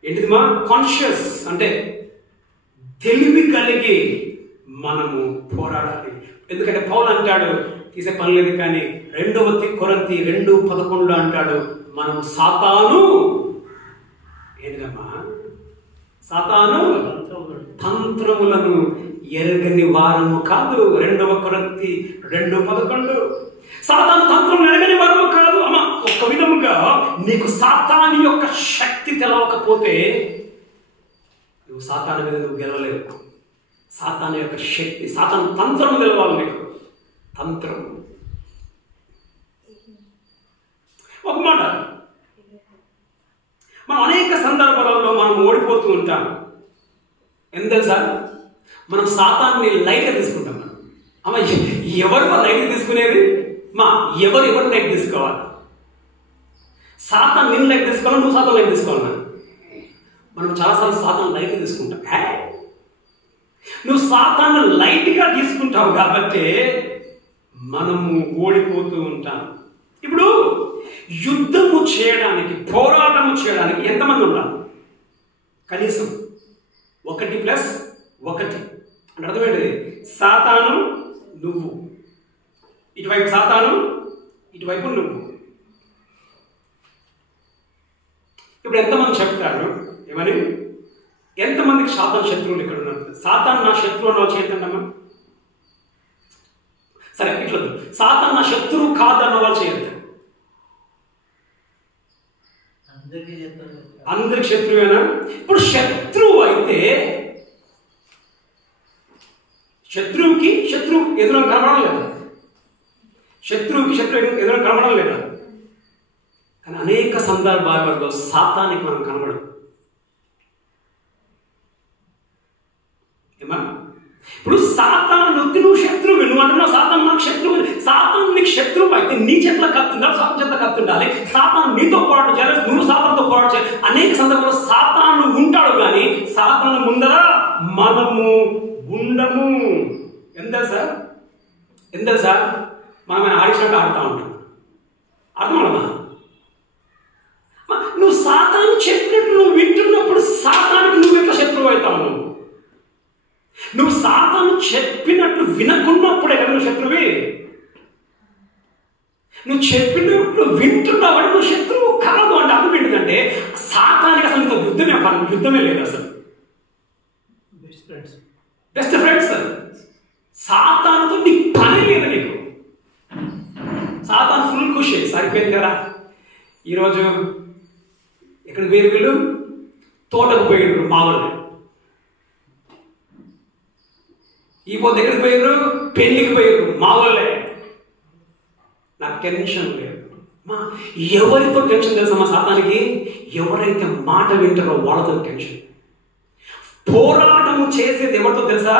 ఏంటిది మా కాన్షియస్ అంటే తెలివి కలిగి మనము పోరాడాలి. ఎందుకంటే పౌలు అంటాడు, తీసే పని లేదు కానీ 2 కొరింథీ 2:11 అంటాడు, మనం సాతాను ఏంటమ్మా సాతాను తంత్రములను ఎరగని వారము కాదు. 2 కొరింథీ 2:11 సాతాను తంత్రములు ఎరగని వారము కాదు. అమ్మ ఒక విధముగా నీకు సాతాను యొక్క శక్తి తెలవకపోతే నువ్వు సాతాను మీద నువ్వు గెలవలేవు. సాతాను యొక్క శక్తి, సాతాను తంత్రం తెలవాలి నీకు. తంత్రం ఒక మాట, మనం అనేక సందర్భాలలో మనం ఓడిపోతూ ఉంటాం. ఎందుకు సార్? మనం సాతాన్ని లైట్గా తీసుకుంటాం. మనం అమ్మ ఎవరు లైట్ తీసుకునేది? ఎవరు లైట్ తీసుకోవాలి? సాతాన్ నిన్ను లైట్ తీసుకోవాలి, నువ్వు సాతాన్ లైట్ తీసుకోవాలి. మనం చాలాసార్లు సాతాన్ లైట్ తీసుకుంటాం. నువ్వు సాతాన్ని లైట్గా తీసుకుంటావు కాబట్టి మనము ఓడిపోతూ ఉంటాం. ఇప్పుడు యుద్ధము చేయడానికి, పోరాటము చేయడానికి ఎంతమంది ఉండాలి? కనీసం 1+1 అంటే అర్థమేంటి? సాతాను నువ్వు, ఇటువైపు సాతాను, ఇటువైపు నువ్వు. ఇప్పుడు ఎంతమంది చెప్తారు ఏమని? ఎంతమందికి సాతాను శత్రువులు ఇక్కడ ఉన్నారు? సాతాను నా శత్రువు అన్న వాళ్ళు చేయొద్దమ్మా. సరే ఇట్లా సాతాను నా శత్రువు కాదన్న వాళ్ళు చేయొద్దు. అందరికి శత్రువేనా? ఇప్పుడు శత్రువు అయితే శత్రువుకి శత్రువు ఎదురు కనబడం లేదా? శత్రువుకి శత్రువు ఎదురు కనబడం లేదా? కానీ అనేక సందర్భాలలో సాతానికి మనం కనబడం. ఏమా? ఇప్పుడు సాతానుకి నువ్వు శత్రువు, నువ్వు అంటున్నావు సాతాను నాకు శత్రువు. సాతాను నీకు శత్రువు అయితే నీ చేతిలో కత్తుండాలి, సాతాను చేతిలో కత్తుండాలి. సాతాను నీతో పోరాటం చేయాలి, నువ్వు సాతానుతో పోరాటం చేయాలి. అనేక సందర్భాల్లో సాతాను ఉంటాడు కానీ సాతాను ముందర మనము ఉండము. ఎంత సార్ మనం ఆడిషన్ ఆడుతూ ఉంటాం. అర్థమా? నువ్వు సాతాను చెప్పినట్టు నువ్వు వింటున్నప్పుడు సాతానికి నువ్వు ఎట్లా శత్రువు అవుతావు? నువ్వు సాతాను చెప్పినట్లు వినకున్నప్పుడే కదా నువ్వు శత్రువి. నువ్వు చెప్పినట్లు వింటున్నావు నువ్వు శత్రువు కాదు. అంటే అర్థం ఏంటంటే సాతానికి అసలు నీతో యుద్ధమే లేదు. అసలు బెస్ట్ ఫ్రెండ్స్. సాతానుతో నీకు పని లేదు. నీకు సాతాను ఫుల్ ఖుషి, సరిపోయింది కదా. ఈరోజు ఎక్కడికి పోయి వీళ్ళు తోటకు పోయినారు మా వాళ్ళు. ఈ పొద్దు ఎక్కడికి పోయారు? పెళ్లికి పోయారు మా వాళ్ళే. నాకు టెన్షన్ లేదు. ఎవరితో టెన్షన్ తెలుసా మా సాతానికి? ఎవరైతే మాట వింటారో వాళ్ళతో టెన్షన్. పోరాటము చేసేది ఎవరితో తెలుసా?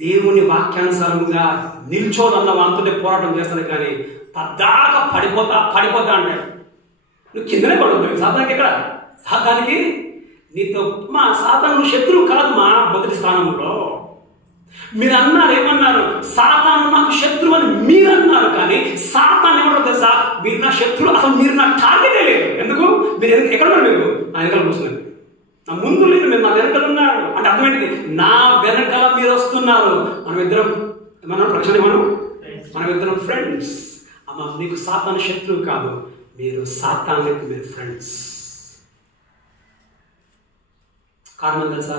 దేవుని వాక్యానుసారంగా నిల్చోదన్న వాంతోనే పోరాటం చేస్తాను. కానీ పద్దాక పడిపోతా అంటాడు. నువ్వు కిందనే పడుతుంది. సాతానికి ఎక్కడ? సాతానికి నీతో సాతాను శత్రువు కాదు. మొదటి స్థానంలో మీరు అన్నారు, ఏమన్నారు? సాతాను నాకు శత్రువు అని మీరు అన్నారు. కానీ సాతాను ఎవరో తెలుసా? మీరు నా శత్రువు, అసలు మీరు నా టార్గెటే లేదు. ఎందుకు? మీరు ఎక్కడ ఉన్నారు? మీరు నా వెనకాల కూర్చున్నారు. నా ముందు లేదు, మీరు నా వెనకాల ఉన్నారు. అంటే అర్థమేంటిది? నా వెనకాల మీరు వస్తున్నారు. మనమిద్దరం ఫ్రెండ్స్. అమ్మ నీకు సాతాను శత్రువు కాదు, మీరు సాతానికి మీరు ఫ్రెండ్స్. కారణం తెలుసా?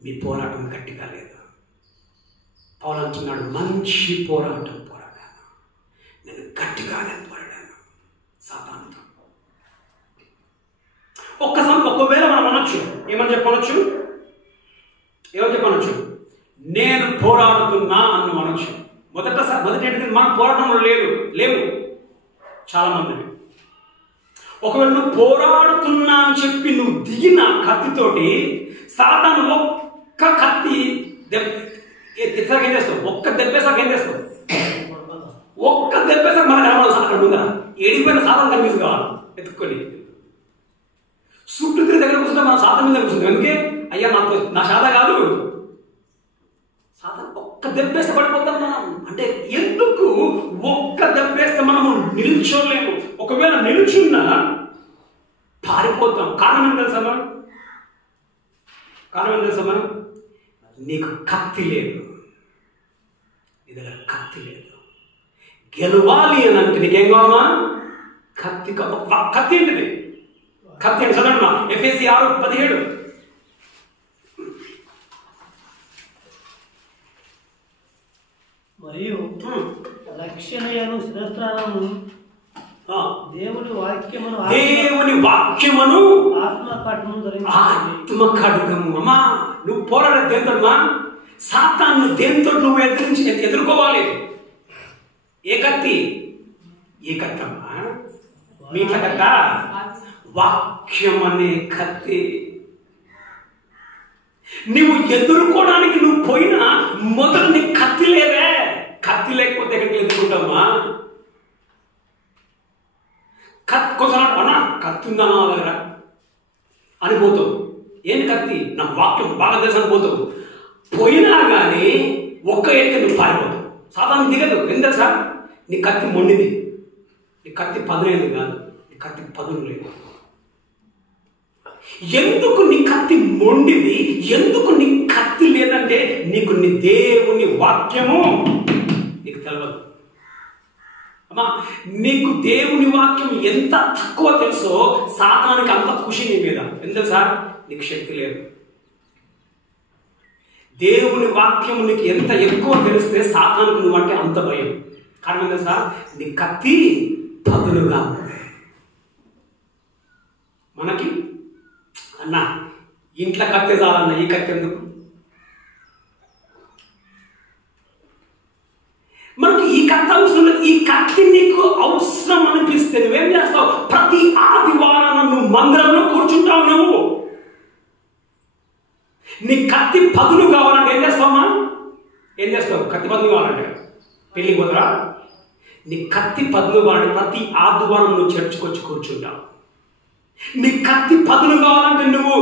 మీ పోరాటం గట్టిగా లేదు. పౌలు అంటున్నాడు, మంచి పోరాటం పోరాడాను, నేను గట్టిగానే పోరాడాను సాతానుతో. ఒకవేళ మనం అనొచ్చు, ఏమని చెప్పనొచ్చు? నేను పోరాడుతున్నా అని అనొచ్చు. మొదటి మన పోరాటంలో లేవు చాలా మంది. ఒకవేళ నువ్వు పోరాడుతున్నా అని చెప్పి నువ్వు దిగిన కత్తితోటి సాతాను ఒక్క కత్తి ఎత్తాక ఏం చేస్తావు? ఒక్క దెబ్బేసాక ఏం చేస్తావు? ఒక్క దెబ్బేసాక మన కనబడదు. అక్కడ ఉందా? ఏడిపోయిన సాతాను కనిపిస్తుంది కావాలి ఎత్తుక్కొని. సుట్టుకుని దగ్గర కూర్చుంటే మనం సాతం మీద కూర్చుంటాం. ఎందుకే? అయ్యా నా శాత కాదు, సాతం ఒక్క దెబ్బేస్తే పడిపోతాం మనం. అంటే ఎందుకు ఒక్క దెబ్బేస్తే మనము నిల్చోలేము. ఒకవేళ నిల్చున్నా పారిపోతాం. కారణం ఏం తెలుసా మనం? నీకు కత్తి లేదు, నీ దగ్గర కత్తి లేదు. గెలవాలి అని అంటే నీకేం కావాలా? కత్తి. కత్తి ఏంటిది? కత్తి అంటే చదవమ్మా, ఎఫెసీ 6:17. మరియు రక్షణయను శిరస్త్రాణము దేవుని వాక్యమును ఆత్మ ఖడ్గము. అమ్మా, నువ్వు పోరాడే దేంతోమా? సాతాను దేంతో నువ్వు ఎదుర్కోవాలి. ఏ కత్తి? అమ్మా, మీ కథ వాక్యం అనే కత్తి. నువ్వు ఎదుర్కోవడానికి నువ్వు పోయినా మొదలు నీ కత్తి లేదే. కత్తి లేకపోతే ఎక్కడికి ఎదుర్కొంటామా? కోసం అన్నా కత్తి ఉందా నా దగ్గర అని పోతావు. ఏంటి కత్తి? నా వాక్యం బాగా తెలుసు అని పోతావు. పోయినా కానీ ఒక్క ఏడికి నువ్వు పారిపోతావు. సాధారణ దిగదు. ఏం తెలుసా? నీ కత్తి మొండిది, నీ కత్తి పదునేది కాదు, నీ కత్తి పదును లేదు. ఎందుకు నీ కత్తి మొండిది? ఎందుకు నీ కత్తి లేదంటే నీకు నీ దేవుని వాక్యము నీకు తెలియదు. అమ్మా, నీకు దేవుని వాక్యం ఎంత తక్కువ తెలుసో సాతానికి అంత ఖుషి నీ మీద. ఎంత తెలుసా? నీకు శక్తి లేదు. దేవుని వాక్యం నీకు ఎంత ఎక్కువ తెలిస్తే సాతానికి నువ్వంటే అంత భయం. కారణం ఏంటో సార్? నీ కత్తి పదులుగా ఉంది. మనకి అన్నా ఇంట్లో కత్తి చాలన్నా, ఈ కత్తి ఎందుకు? మనకి ఈ కత్తి అవసరం లేదు. ఈ కత్తి నీకు అవసరం అనిపిస్తే నువ్వేం చేస్తావు? ప్రతి ఆదివారం నువ్వు మందిరంలో కూర్చుంటావు. నువ్వు నీ కత్తి పదులు కావాలంటే ఏం చేస్తావమ్మా? ఏం చేస్తావు? కత్తి పదులు కావాలంటే పెళ్ళికి పోతారా? నీ కత్తి పదులు కావాలంటే ప్రతి ఆదివారం నువ్వు చర్చకొచ్చి కూర్చుంటావు. నీ కత్తి పదులు కావాలంటే నువ్వు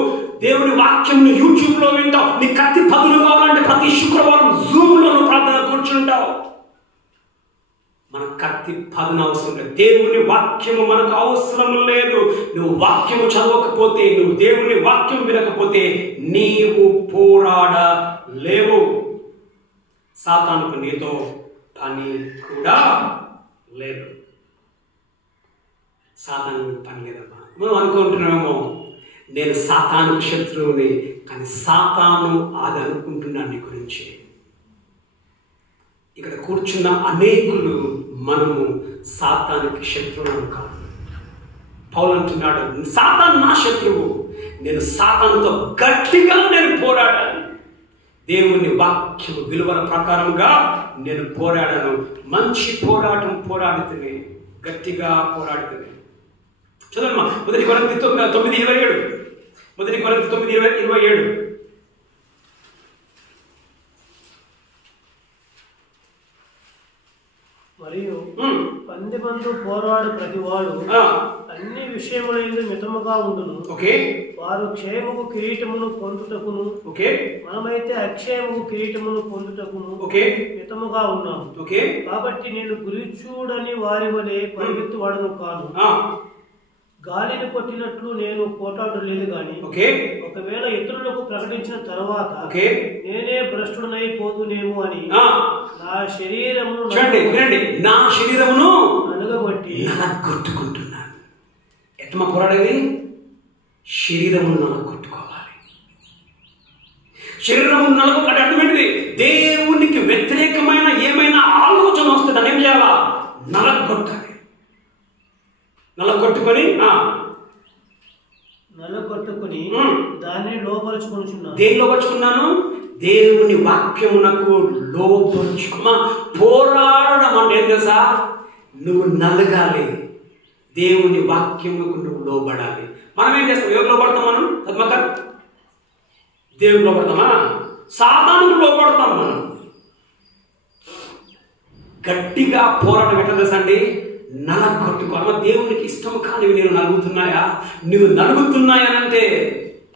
దేవుని వాక్యం యూట్యూబ్లో వింటావు. నీ కత్తి పదులు కావాలంటే ప్రతి శుక్రవారం జూమ్లో నువ్వు ప్రార్థన కూర్చుంటావు. మన కత్తి పదును అవసరం లేదు. దేవుని వాక్యము మనకు అవసరం లేదు. నువ్వు వాక్యము చదవకపోతే, నువ్వు దేవుని వాక్యం వినకపోతే నీవు పోరాడలేవు. సాతానుకు నీతో పని కూడా లేదు. సాతానుకు పని లేదమ్మా. మనం అనుకుంటున్నామేమో నేను సాతానుకు శత్రువుని, కానీ సాతాను అది అనుకుంటున్నాను నీ గురించి. ఇక్కడ కూర్చున్న అనేకులు మనము సాతానికి శత్రువులను కాదు. పౌలు అంటున్నాడు, సాతాను నా శత్రువు, నేను సాతానుతో గట్టిగా పోరాడాను. దేవుని వాక్యము విలువల ప్రకారంగా నేను పోరాడాను. మంచి పోరాటం పోరాడుతుంది, గట్టిగా పోరాడుతుంది. చదవమ్మా, 1 కొరింథీ 9:27. 1 కొరింథీ 9:27. మరియు పందెమందు పోరాడు ప్రతివాడు అన్ని విషయములందు మితముగా ఉండును. వారు క్షేమము కిరీటమును పొందుటకును, మనమైతే అక్షేమము కిరీటమును పొందుటకును మితముగా ఉన్నాము. కాబట్టి నేను గురి చూడని వారి వలె పరిగెత్తువాడను కాను. గాలిని కొట్టినట్లు నేను పోటాడలేదు గాని, ఒకవేళ ఇతరులకు ప్రకటించిన తర్వాత నేనే భ్రష్టుడనైపోదునేమో అని నా శరీరమును నలగొట్టుకుంటున్నాను. ఎట్లా పోరాడేది? శరీరమును నలగొట్టుకోవాలి. శరీరము నలగొట్టు అర్థమైంది. దేవునికి వ్యతిరేకమైన ఏమైనా ఆలోచన వస్తే దాన్ని ఏం చేయాలా? నలగొట్టాలి. నలగొట్టుకొని దాన్ని లోపరుచుకుంటున్నాను. దేని లోపరుచుకున్నాను? దేవుని వాక్యమునకు లోపరుచుకున్నా. పోరాడడం అంటే ఏం తెలుసా? నువ్వు నలగాలి, దేవుని వాక్యమునకు నువ్వు లోబడాలి. మనం ఏం చేస్తాం? ఎవరు లోపడతాం? మనం పద్మకర్ దేవుడు లోపడతామా? సాతానుకు లోపడతాం. మనం గట్టిగా పోరాటం ఎట్లా తెలుసా అండి? నలగొట్టుకో. దేవునికి ఇష్టం కానివి నేను నలుగుతున్నాయా? నువ్వు నలుగుతున్నాయనంటే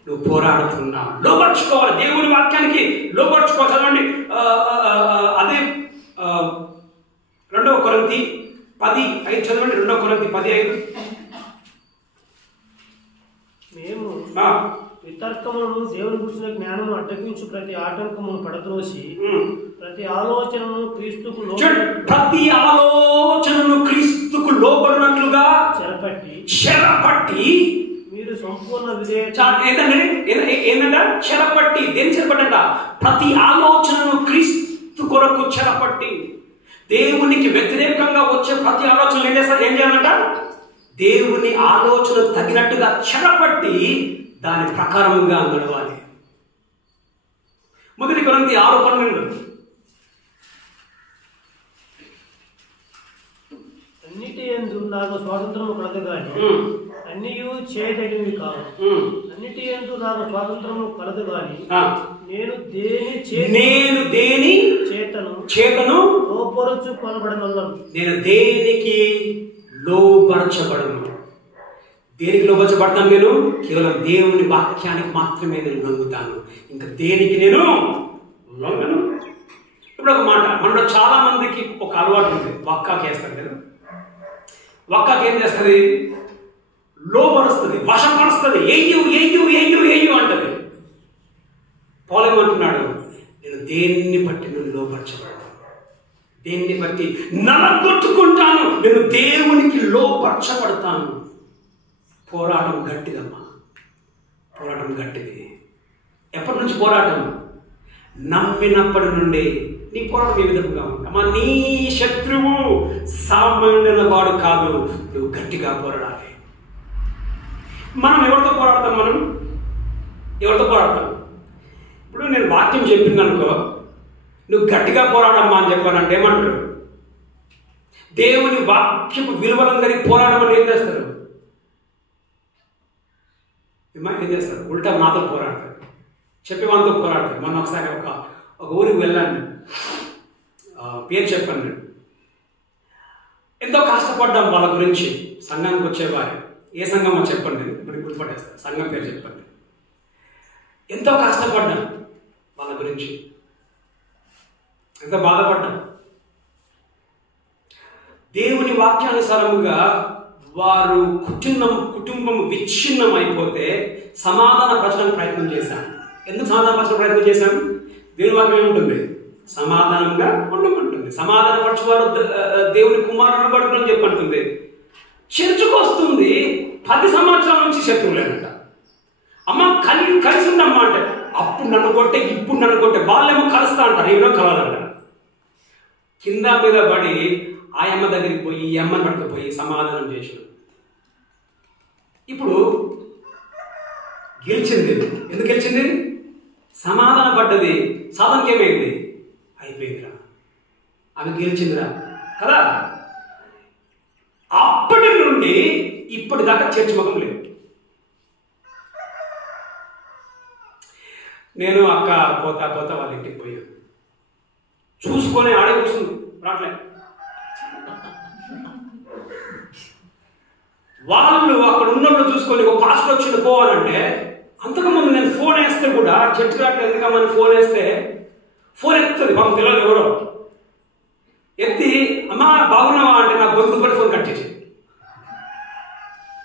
నువ్వు పోరాడుతున్నావు. లోపరుచుకోవాలి, దేవుని వాక్యానికి లోపరుచుకోవాలి. చదవండి, అదే 2 కొరింథీ 10:5 చదవండి. 2 కొరింథీ 10:5. మేము వితర్కములను దేవుని గురించిన జ్ఞానము అడ్డగించు ప్రతి ఆటంకమును పడద్రోసి ప్రతి ఆలోచనను క్రీస్తుకు లోబడినట్లుగా చెరపట్టి మీరు సంపూర్ణ ఏంటంట? చెరపట్టి. దేని చెరపట్టంట? ప్రతి ఆలోచనను క్రీస్తు కొరకు చెరపట్టి. దేవునికి వ్యతిరేకంగా వచ్చే ప్రతి ఆలోచనలు ఏం చేయాలంట? దేవుని ఆలోచన తగినట్టుగా చెరపట్టి దాని ప్రకారంగా నడవాలి. 1 కొరింథీ 6:12. అన్నిటి యందు నాకు స్వాతంత్రము కలదు గాని అన్నియు చేయదగినవి కావు. అన్నిటి యందు నాకు స్వాతంత్రము కలదు గాని నేను దేని చేతను లోపరచుకొనబడను. నేను దేనికి లోపరచబడను. దేనికి లోపరచబడతాను? నేను కేవలం దేవుని వాక్యానికి మాత్రమే నేను లొంగుతాను. ఇంకా దేనికి నేను లొంగను. ఇప్పుడు ఒక మాట, మనలో చాలా మందికి ఒక అలవాటు ఉంది. వక్కాకి వేస్తారు కదా, వక్కాకి ఏం చేస్తుంది? లోపరుస్తుంది, వశపరుస్తుంది, ఎయ్యు అంటది. పౌలేమంటున్నాడు, నేను దేన్ని బట్టి నేను లోపరచబడను, దేన్ని బట్టి నలగొట్టుకుంటాను, నేను దేవునికి లోపరచబడతాను. పోరాటం గట్టిదమ్మా, పోరాటం గట్టిది. ఎప్పటి నుంచి పోరాటం? నమ్మినప్పటి నుండి నీ పోరాటం ఏ విధంగా ఉంటామా? నీ శత్రువు సామాన్యుల వాడు కాదు, నువ్వు గట్టిగా పోరాడాలి. మనం ఎవరితో పోరాడతాం? మనం ఎవరితో పోరాడతాం? ఇప్పుడు నేను వాక్యం చెప్పిందనుకో, నువ్వు గట్టిగా పోరాడమ్మా అని చెప్పానంటే ఏమంటారు? దేవుని వాక్యపు విలువలందరికీ పోరాడమని ఏం చేస్తారు? ఏం చేస్తారు? ఉల్టా మాతో పోరాడతారు, చెప్పే వాళ్ళతో పోరాడతారు. మొన్న ఒకసారి ఒక ఊరికి వెళ్ళాను, పేరు చెప్పాను నేను. ఎంతో కష్టపడ్డాం వాళ్ళ గురించి. సంఘానికి వచ్చేవారు, ఏ సంఘమో చెప్పండి, ఇప్పుడు గుర్తుపట్టేస్తారు. సంఘం పేరు చెప్పండి. ఎంతో కష్టపడ్డాం వాళ్ళ గురించి, ఎంతో బాధపడ్డాం. దేవుని వాక్యానుసారముగా వారు కుటుంబం విచ్ఛిన్నం అయిపోతే సమాధాన పరచడానికి ప్రయత్నం చేశాం. ఎందుకు సమాధాన పరచడానికి ప్రయత్నం చేశాం? దేవుని వాక్యం ఏముంటుంది? సమాధానంగా ఉండమంటుంది. సమాధాన పరచువారు దేవుని కుమారుడు పడుతుందని చెప్పంటుంది. చర్చకు వస్తుంది, 10 సంవత్సరాల నుంచి శత్రువులేనంట. అమ్మ కలిసి ఉండమ్మా అంటే, అప్పుడు నన్ను కొట్టే, ఇప్పుడు నన్ను కొట్టే. వాళ్ళేమో కలుస్తా అంటారు, ఏమో కలవాలంట. కింద మీద పడి ఆ అమ్మ దగ్గరికి పోయి ఈ అమ్మని పట్టుకుపోయి సమాధానం చేసిన. ఇప్పుడు గెలిచింది. ఎందుకు గెలిచింది? సమాధాన పడ్డది. సాధనకి ఏమైంది? అయిపోయిందిరా, ఆమె గెలిచిందిరా కదా. అప్పటి నుండి ఇప్పటిదాకా చర్చ ముఖం లేదు. నేను అక్క పోతా వాళ్ళ ఇంటికి పోయాను. చూసుకొని ఆడే కూర్చుంది, రాట్లే. వాళ్ళు అక్కడ ఉన్నప్పుడు చూసుకొని ఒక పాస్టర్ వచ్చింది పోవాలంటే, అంతకుముందు నేను ఫోన్ వేస్తే కూడా చర్చ రాట్లేదు ఎందుకమ్మని ఫోన్ వేస్తే ఫోన్ ఎత్తుతుంది. మాకు తెలియదు ఎవరో. ఎత్తి అమ్మా బాగున్నావా అంటే నాకు బొందు పడి ఫోన్ కట్ చేసి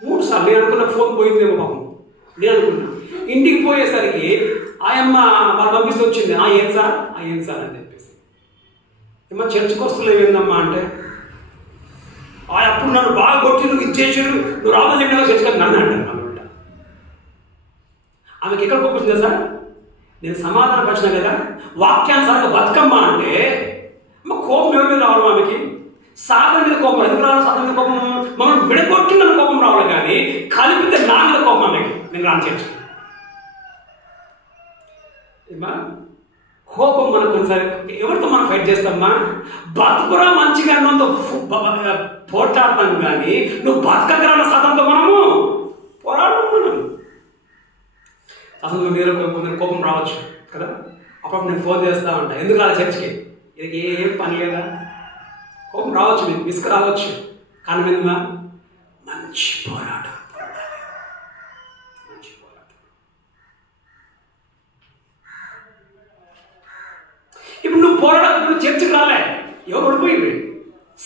3 సార్లు. నేను అనుకున్న ఫోన్ పోయిందేమో పాపం, నేను అనుకున్నా. ఇంటికి పోయేసరికి ఆయమ్మ వాళ్ళు పంపిస్తూ వచ్చింది, ఏం సార్ అని చెప్పేసి. ఏమన్నా చర్చకు వస్తున్నావు ఏందమ్మా అంటే, అప్పుడు నన్ను బాగా కొట్టి నువ్వు ఇచ్చేసాడు, నువ్వు రాబోదు చెప్పినా చర్చకు నన్ను అంటాను. అనమాట ఆమెకి ఎక్కడ కోపొచ్చిందా సార్? నేను సమాధాన పరిచిన కదా, వాక్యానుసారంగా బతుకమ్మా అంటే అమ్మ కోపం ఎవరి మీద రావాలి? ఆమెకి సాధన మీద కోపం. ఎందుకు రావాలి సాధన మీద కోపం? మమ్మల్ని విడగొట్టిన కోపం రావాలి, కానీ కలిపితే నా మీద కోపం ఆమెకి. నేను రాని చర్చ కోపం మనకు కొన్నిసారి ఎవరితో మనం ఫైట్ చేస్తామా? బతుకురా మంచిగా అన్నంతో పోట్లాడతాం, కానీ నువ్వు బతకగల సాధనతో మనము పోరాడుతున్నాను. అసలు మీరు కోపం రావచ్చు కదా. అప్పుడు నేను ఫోన్ చేస్తా ఉంటా, ఎందుకు రాదు చర్చికి? ఇది ఏం పని లేదా? కోపం రావచ్చు, మీకు విసుగు రావచ్చు, కారణం ఏంటమ్మా? మంచి పోరాటం. మంచి పోరాటం. ఇప్పుడు నువ్వు పోరాటం చర్చకు రాలే. ఎవరు ఓడిపోయింది?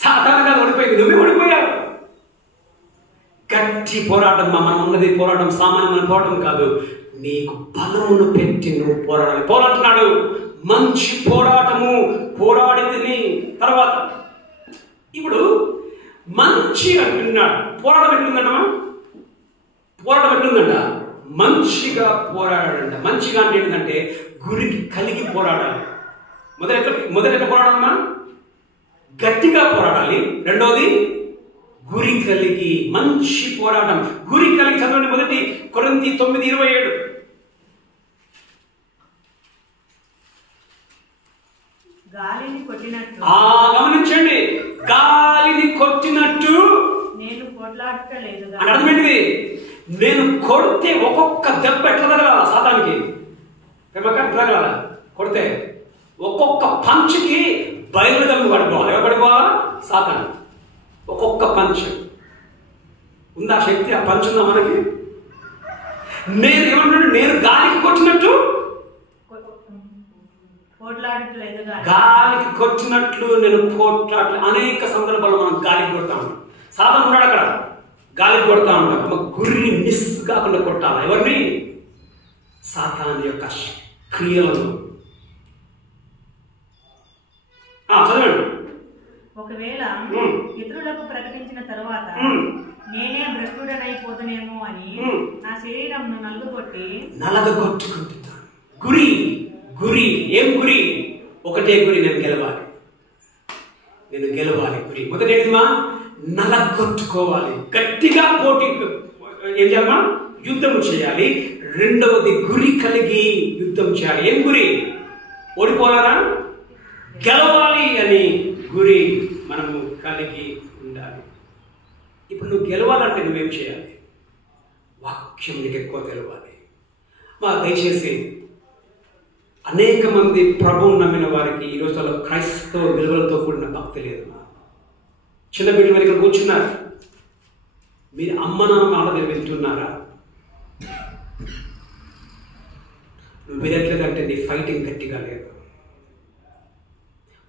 సాధారణంగా ఓడిపోయింది. నువ్వే ఓడిపోయావు. గట్టి పోరాటం. మనం ఉన్నది పోరాటం సామాన్యమైన పోరాటం కాదు. నీకు బలమును పెట్టి నువ్వు పోరాడాలి. పోరాడుతున్నాడు. మంచి పోరాటము పోరాడితిని. తర్వాత ఇప్పుడు మంచి అంటున్నాడు. పోరాటం ఎట్లుందంటమా? పోరాటం ఎట్లుందంట? మంచిగా పోరాడాడంట. మంచిగా అంటే ఏంటంటే గురికి కలిగి పోరాడాలి. మొదట పోరాడమ్మా గట్టిగా పోరాడాలి. రెండోది గురి కలిగి మంచి పోరాటం. గురి కలిగి చదవండి. మొదటి కొరింథీ 9:27. గాలిని కొట్టినట్టు గమనించండి. గాలిని కొట్టినట్టు నేను పోట్లాడలేదు. అని అర్థమేంటిది? నేను కొడితే ఒక్కొక్క దెబ్బ ఎట్లా తగలాల సాతానికి? తగలాల. కొడితే ఒక్కొక్క పంచుకి బయలుదమ్ము పడిపోవాలి. ఎవరు పడిపోవాలా? సాతాను. ఒక్కొక్క పంచ్ ఉందా శక్తి? ఆ పంచ్ ఉందా మనకి? నేను ఏమన్నాడు? నేను గాలికి కొట్టినట్టు గాలికి కొట్టినట్లు నేను పోట్లాట్లు. అనేక సందర్భాల్లో మనం గాలికి కొడతా ఉంటాం. సాతాను ఉన్నాడు అక్కడ. గాలికి కొడతా ఉంటాం. గురిని మిస్ కాకుండా కొట్టాలి. ఎవరిని? సాతాను యొక్క క్రియలను. చదవండి. ఒకవేళ ఇతరులకు ప్రకటించిన తరువాత నేనే భ్రష్టుడనైపోతునేమో అని నా శరీరం నలగగొట్టుకుంటున్నాను. గురి గురి ఏం గురి? ఒకటే గురి. నేను గెలవాలి. నేను గెలవాలి. గురి మొదటి ఏంటమ్మా? నలగొట్టుకోవాలి. గట్టిగా పోటీ ఏం చేయాలమ్మా? యుద్ధం చేయాలి. రెండవది గురి కలిగి యుద్ధం చేయాలి. ఏం గురి? ఓడిపోవాలా? గెలవాలి అని గురి మనము కలిగి ఉండాలి. ఇప్పుడు నువ్వు గెలవాలంటే నువ్వేం చేయాలి? వాక్యం నీకు ఎక్కువ తెలవాలి. దయచేసి అనేక మంది ప్రభువును నమ్మిన వారికి ఈ రోజుల్లో క్రైస్తవ విలువలతో కూడిన భక్తి లేదు. చిన్న బిడ్డలు మరి ఇక్కడ కూర్చున్నారు. మీరు అమ్మ నాన్న మాట మీరు వింటున్నారా? నువ్వు వినట్లేదంటే నీ ఫైటింగ్ గట్టిగా లేదు.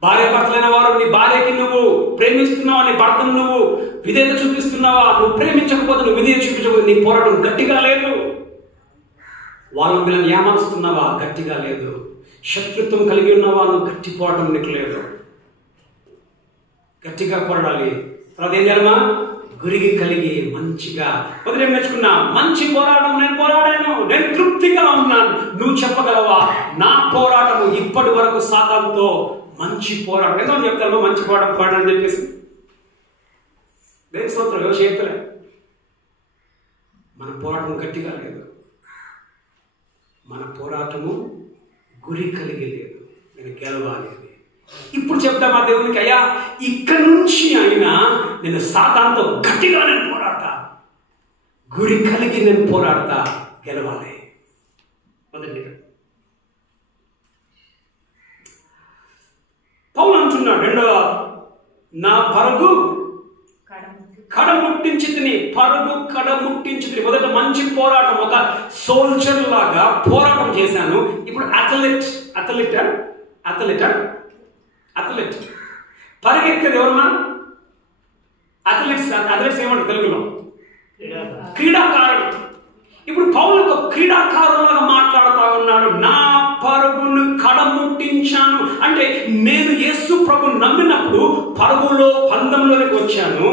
భార్య భర్తలైన వారు నీ భార్యకి నువ్వు ప్రేమిస్తున్నావా? నీ భర్తను నువ్వు విధేయత చూపిస్తున్నావా? నువ్వు ప్రేమించకపోతే, నువ్వు విధేయత చూపించకపోతే నీ పోరాటం గట్టిగా లేదు. వాళ్ళని వీళ్ళని ఏమరుస్తున్నావా? గట్టిగా లేదు. శత్రుత్వం కలిగి ఉన్నావా? నువ్వు గట్టి పోరాటం నీకు లేదు. గట్టిగా పోరాడాలి. తర్వాత ఏం చేయాలమ్మా? గురికి కలిగి మంచిగా మొదలు ఏం నేర్చుకున్నా? మంచి పోరాటం నేను పోరాడాను, నేను తృప్తిగా ఉన్నాను. నువ్వు చెప్పగలవా? నా పోరాటము ఇప్పటి వరకు సాతానుతో మంచి పోరాటం. ఎంతో చెప్తారు మంచి పోరాటం పోరాటం అని చెప్పేసి. దేని స్తోత్రం. ఎవరు చేయలే. మన పోరాటం గట్టిగా లేదు. మన పోరాటము గురి కలిగి లేదు. నేను గెలవాలి అని ఇప్పుడు చెప్తామా దేవునికి? అయ్యా ఇక్కడి నుంచి అయినా నేను సాతానుతో గట్టిగా నేను పోరాడతా. గురి కలిగి నేను పోరాడతా. గెలవాలి. మొదటి పౌలు అంటున్నాడు. రెండవ నా పరుగు కడముట్టించితిని. పరుగు కడముట్టించితిని. మొదట మంచి పోరాటం, ఒక సోల్జర్ లాగా పోరాటం చేశాను. ఇప్పుడు అథ్లెట్ పరిగెత్తేది ఎవరన్నా? అథ్లెట్స్ ఏమంటారు తెలుగులో? క్రీడాకారుడు. ఇప్పుడు పౌలు ఒక క్రీడాకారులాగా మాట్లాడుతూ ఉన్నాడు. నా పరుగును కడముట్టించాను అంటే నేను యేసు ప్రభుని నమ్మినప్పుడు పరుగులో పందెంలోనికి వచ్చాను.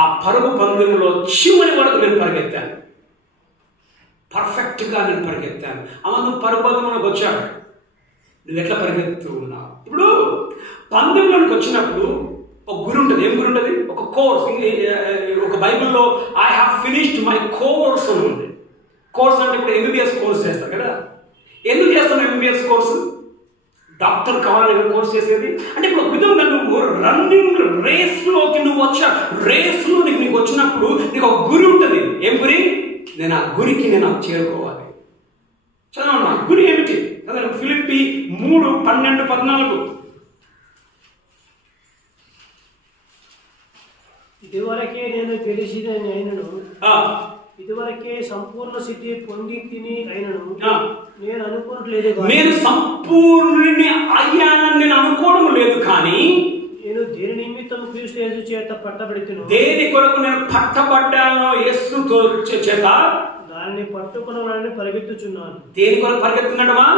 ఆ పరుగు పందెంలో చివరి వరకు నేను పరిగెత్తాను. పర్ఫెక్ట్గా నేను పరిగెత్తాను. నువ్వు పరుగు పందెంలోకి వచ్చాడు. నువ్వు ఎట్లా పరిగెత్తు ఉన్నావు? ఇప్పుడు పందెంలోనికి వచ్చినప్పుడు ఒక గురి ఉంటుంది. ఏం గురి ఉంటుంది? ఒక కోర్స్. ఒక బైబిల్లో I have finished my course అని ఉంది. కోర్స్ అంటే ఇప్పుడు ఎంబీబీఎస్ కోర్స్ చేస్తారు కదా. ఎందుకు చేస్తాను ఎంబీబీఎస్ కోర్సు? డాక్టర్ కావాలని కోర్స్ చేసేది. అంటే ఇప్పుడు ఒక విధంగా నువ్వు రన్నింగ్ రేస్లోకి నువ్వు రేస్లో నీకు వచ్చినప్పుడు నీకు ఒక గురి ఉంటుంది. ఏం గురి? నేను ఆ గురికి నేను చేరుకోవాలి. చదవన్నా గురి ఏమిటి? అదే ఫిలిప్పీ 3:12-14. ఇదివరకే నేను తెలిసిదని అయినను, ఇదివరకే సంపూర్ణ స్థితి పొంది తిని అయినను నేను అనుకోవట్లేదు. నేను సంపూర్ణుని అయ్యానని నేను అనుకోవడం లేదు, కానీ నేను దేని నిమిత్తం క్రీస్తు యేసు చేత పట్టబడితినో, దేని కొరకు నేను పట్టబడ్డానో యేసుతో చేత దానిని పట్టుకునవాలని పరిగెత్తుచున్నాను. దేని కొరకు పరిగెత్తున్నాడమా?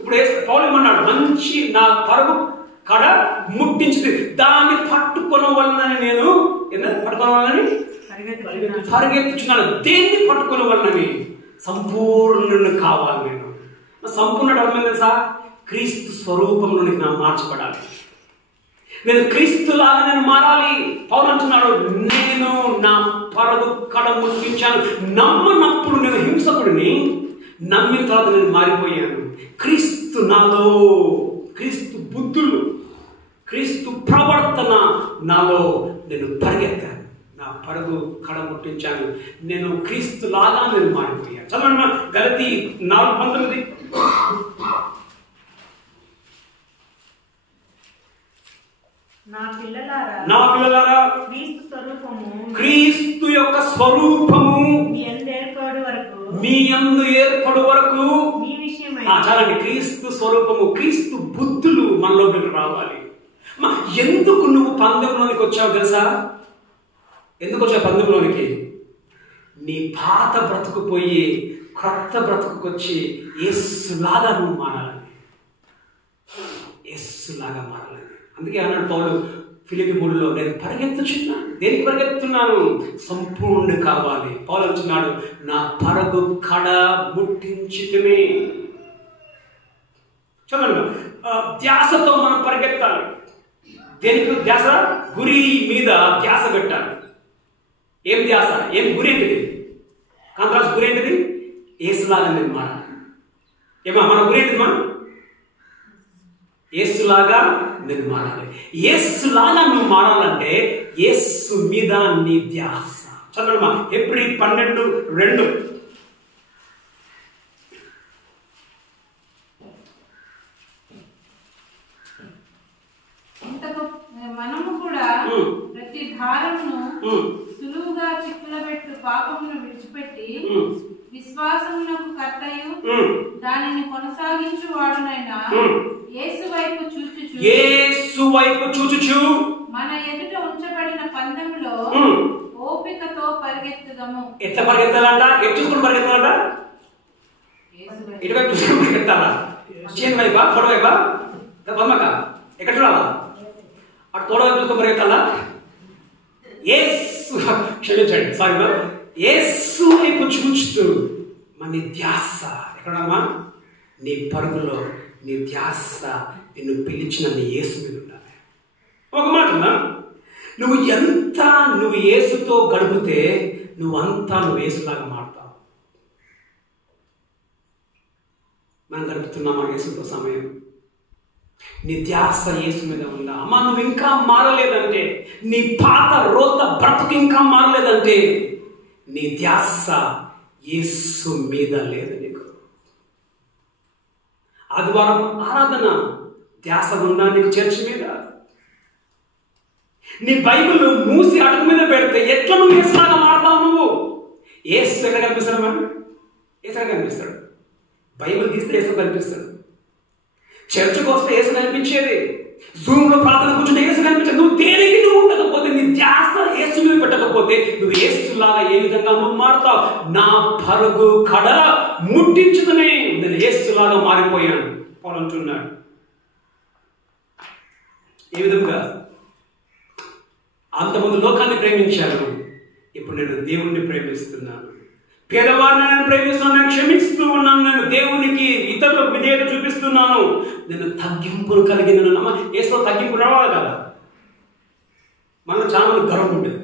ఇప్పుడు పౌలు ఏమన్నాడు? మంచి నా పరుగు కడ ముట్టించింది, దాన్ని పట్టుకొనవలనని నేను పట్టుకోవాలని పరిగెత్తుచున్నాను. దేన్ని పట్టుకొనవలనని? సంపూర్ణుని కావాలి. నేను సంపూర్ణుడు అర్థం తెలుసా? క్రీస్తు స్వరూపంలోనికి నా మార్చబడాలి. నేను క్రీస్తులాగా నేను మారాలి. పౌలు అంటున్నాడు, నేను నా పరుగు కడ ముట్టించాను. నమ్మనప్పుడు నేను హింసకుడిని, నమ్మిన తర్వాత నేను మారిపోయాను. క్రీస్తు నాలో, క్రీస్తు బుద్ధులు, క్రీస్తు ప్రవర్తన నాలో నేను పరిగెత్తాను. నా పరుగు కడ ముట్టించాను. నేను క్రీస్తులాగా నేను మారిపోయాను. చదవండి గలతీ 4:19. నా పిల్లలారా, క్రీస్తు యొక్క స్వరూపము మీ యందు ఏర్పడు వరకు మీ విషయమై చాలండి. క్రీస్తు స్వరూపము, క్రీస్తు బుద్ధులు మనలోకి రావాలి. ఎందుకు నువ్వు పందెంలోనికి వచ్చావు తెలుసా? ఎందుకు వచ్చావు పందెంలోనికి? నీ పాత బ్రతుకు పోయి క్రొత్త బ్రతుకుకొచ్చి యేసులాగా నువ్వు మారాలని, యేసులాగా మారాలని. అందుకే అన్నాడు పౌలు ఫిలిప్పీ 3లో, నేను పరిగెత్తుచున్నాను. దేనికి పరిగెత్తున్నాను? సంపూర్ణ కావాలి. పౌలు అంటున్నాడు, నా పరుగు కడ ముట్టించితిని. చూడండి, ధ్యాసతో మనం పరిగెత్తాలి. దేనికి ధ్యాస? గురి మీద ధ్యాస పెట్టాలి. ఏం ధ్యాస? ఏం గురి ఏంటిది? కాంట్రాస్ట్ గురి ఏంటిది? యేసులాగా నేను మారాలి. ఏమా మన గురి ఏంటిది? మనం యేసులాగా నేను మారాలి. యేసులాగా నువ్వు మారాలంటే యేసు మీద నీ ధ్యాస. చదవమ్మా హెబ్రీ 12:2. మనము కూడా ప్రతి భారమును సులువుగా చిక్కులబెట్టు పాపమును విడిచిపెట్టి విశ్వాసమునకు కర్తయు దానిని కొనసాగించు వాడునైన యేసు వైపు చూచుచు మన ఎదుట ఉంచబడిన పందెములో ఓపికతో పరిగెత్తుదము. ఎట్లా పరిగెత్తాలంట? ఎటు చూసుకుని పరిగెత్తాలంట? ఇటువైపు చూసుకుని పరిగెత్తాలా? చేను వైపా, తోడ వైపా, పద్మక ఎక్కడ చూడాలా? అటు తోడ వైపు చూసుకుని పరిగెత్తాలా? యేసు, క్షమించండి, సారీ, యేసు వైపు చూచుతూ మన ధ్యాస ఎక్కడమ్మా? నీ పరుగులో నీ ధ్యాస నిన్ను పిలిచిన నీ యేసు మీద ఉండాలి. ఒక మాట, నువ్వు యేసుతో గడిపితే నువ్వు యేసులాగా మారుతావు. మనం గడుపుతున్నామా యేసుతో సమయం? నీ ధ్యాస యేసు మీద ఉందా? అమ్మా, నువ్వు ఇంకా మారలేదంటే, నీ పాత రోత బ్రతుకు ఇంకా మారలేదంటే నీ ధ్యాస యేసు మీద లేదు. నీకు ఆదివారం ఆరాధన ధ్యాస ఉందా నీకు? చర్చి మీద నీ బైబిల్ మూసి అటుకు మీద పెడితే ఎట్లా నువ్వు యేసులాగా మారుతావు? నువ్వు యేసు ఎక్కడ కనిపిస్తాడు? మనం యేసు ఎక్కడ కనిపిస్తాడు? బైబిల్ తీస్తే యేసు కనిపిస్తాడు. చర్చకు వస్తే యేసు కనిపించేది. జూమ్లో ప్రార్థన కూర్చుంటే యేసు కనిపించేది. నువ్వు దేనికి నువ్వు ఉండకపోతే, నీ ధ్యాస యేసు మీద పెట్టకపోతే నువ్వు యేసులాగా ఏ విధంగా నువ్వు మారుతావు? నా పరుగు కడ ముట్టించుకుని నేను యేసులాగా మారిపోయాను పౌలు అంటున్నాడు. ఏ విధంగా? అంతమంది లోకాన్ని ప్రేమించాను, ఇప్పుడు నేను దేవుణ్ణి ప్రేమిస్తున్నాను. పేదవాడిని నేను ప్రేమిస్తున్నాను, నేను క్షమిస్తూ ఉన్నాను, నేను దేవునికి ఇతరులకు విధేయత చూపిస్తున్నాను. నేను తగ్గింపులు కలిగిన యేసులో తగ్గింపు రావాలి కదా. మనలో చాలా మంది గర్వం ఉంటుంది.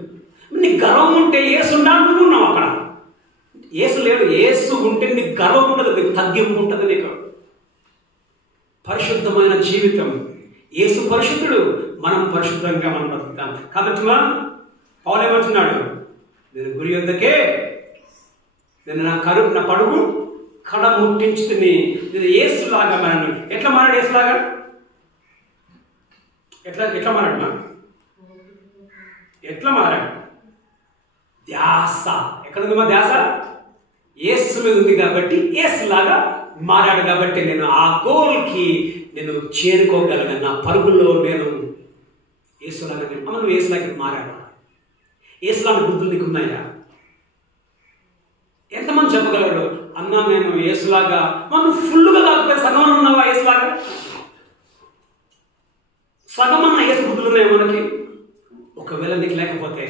నీకు గర్వం ఉంటే యేసు ఉండాలి, నువ్వు ఉన్నావు అక్కడ. యేసు లేడు. యేసు ఉంటే నీకు గర్వం ఉంటుంది, నీకు తగ్గింపు ఉంటుంది. నీకు పరిశుద్ధమైన జీవితం. యేసు పరిశుద్ధుడు, మనం పరిశుద్ధంగా మనం బతుకుతాం. కాబట్టి పౌలు ఏమంటున్నాడు? నేను గురి వద్దకే నేను నా పడుగు కడ ముట్టించుకుని నేను యేసులాగా మారాను. ఎట్లా మారాడు యేసులాగా? ఎట్లా మారాడు? ఎట్లా మారాడు? ధ్యాస ఎక్కడుంది మా ధ్యాస? యేసు మీద ఉంది కాబట్టి యేసులాగా మారాడు కాబట్టి నేను ఆ గోల్కి నేను చేరుకోగలను. నా పరుగుల్లో నేను యేసులాగా మనం యేసులాగా మారాడు. యేసులాగా బుద్ధులు నీకు ఉన్నాయా? ఎంతమంది చెప్పగలరు అన్నా నేను యేసులాగా? మనం ఫుల్గా కాకపోతే సగం ఉన్నావా యేసులాగా? సగం అన్న యేసు బుద్ధులు ఉన్నాయా మనకి? ఒకవేళ నీకు లేకపోతే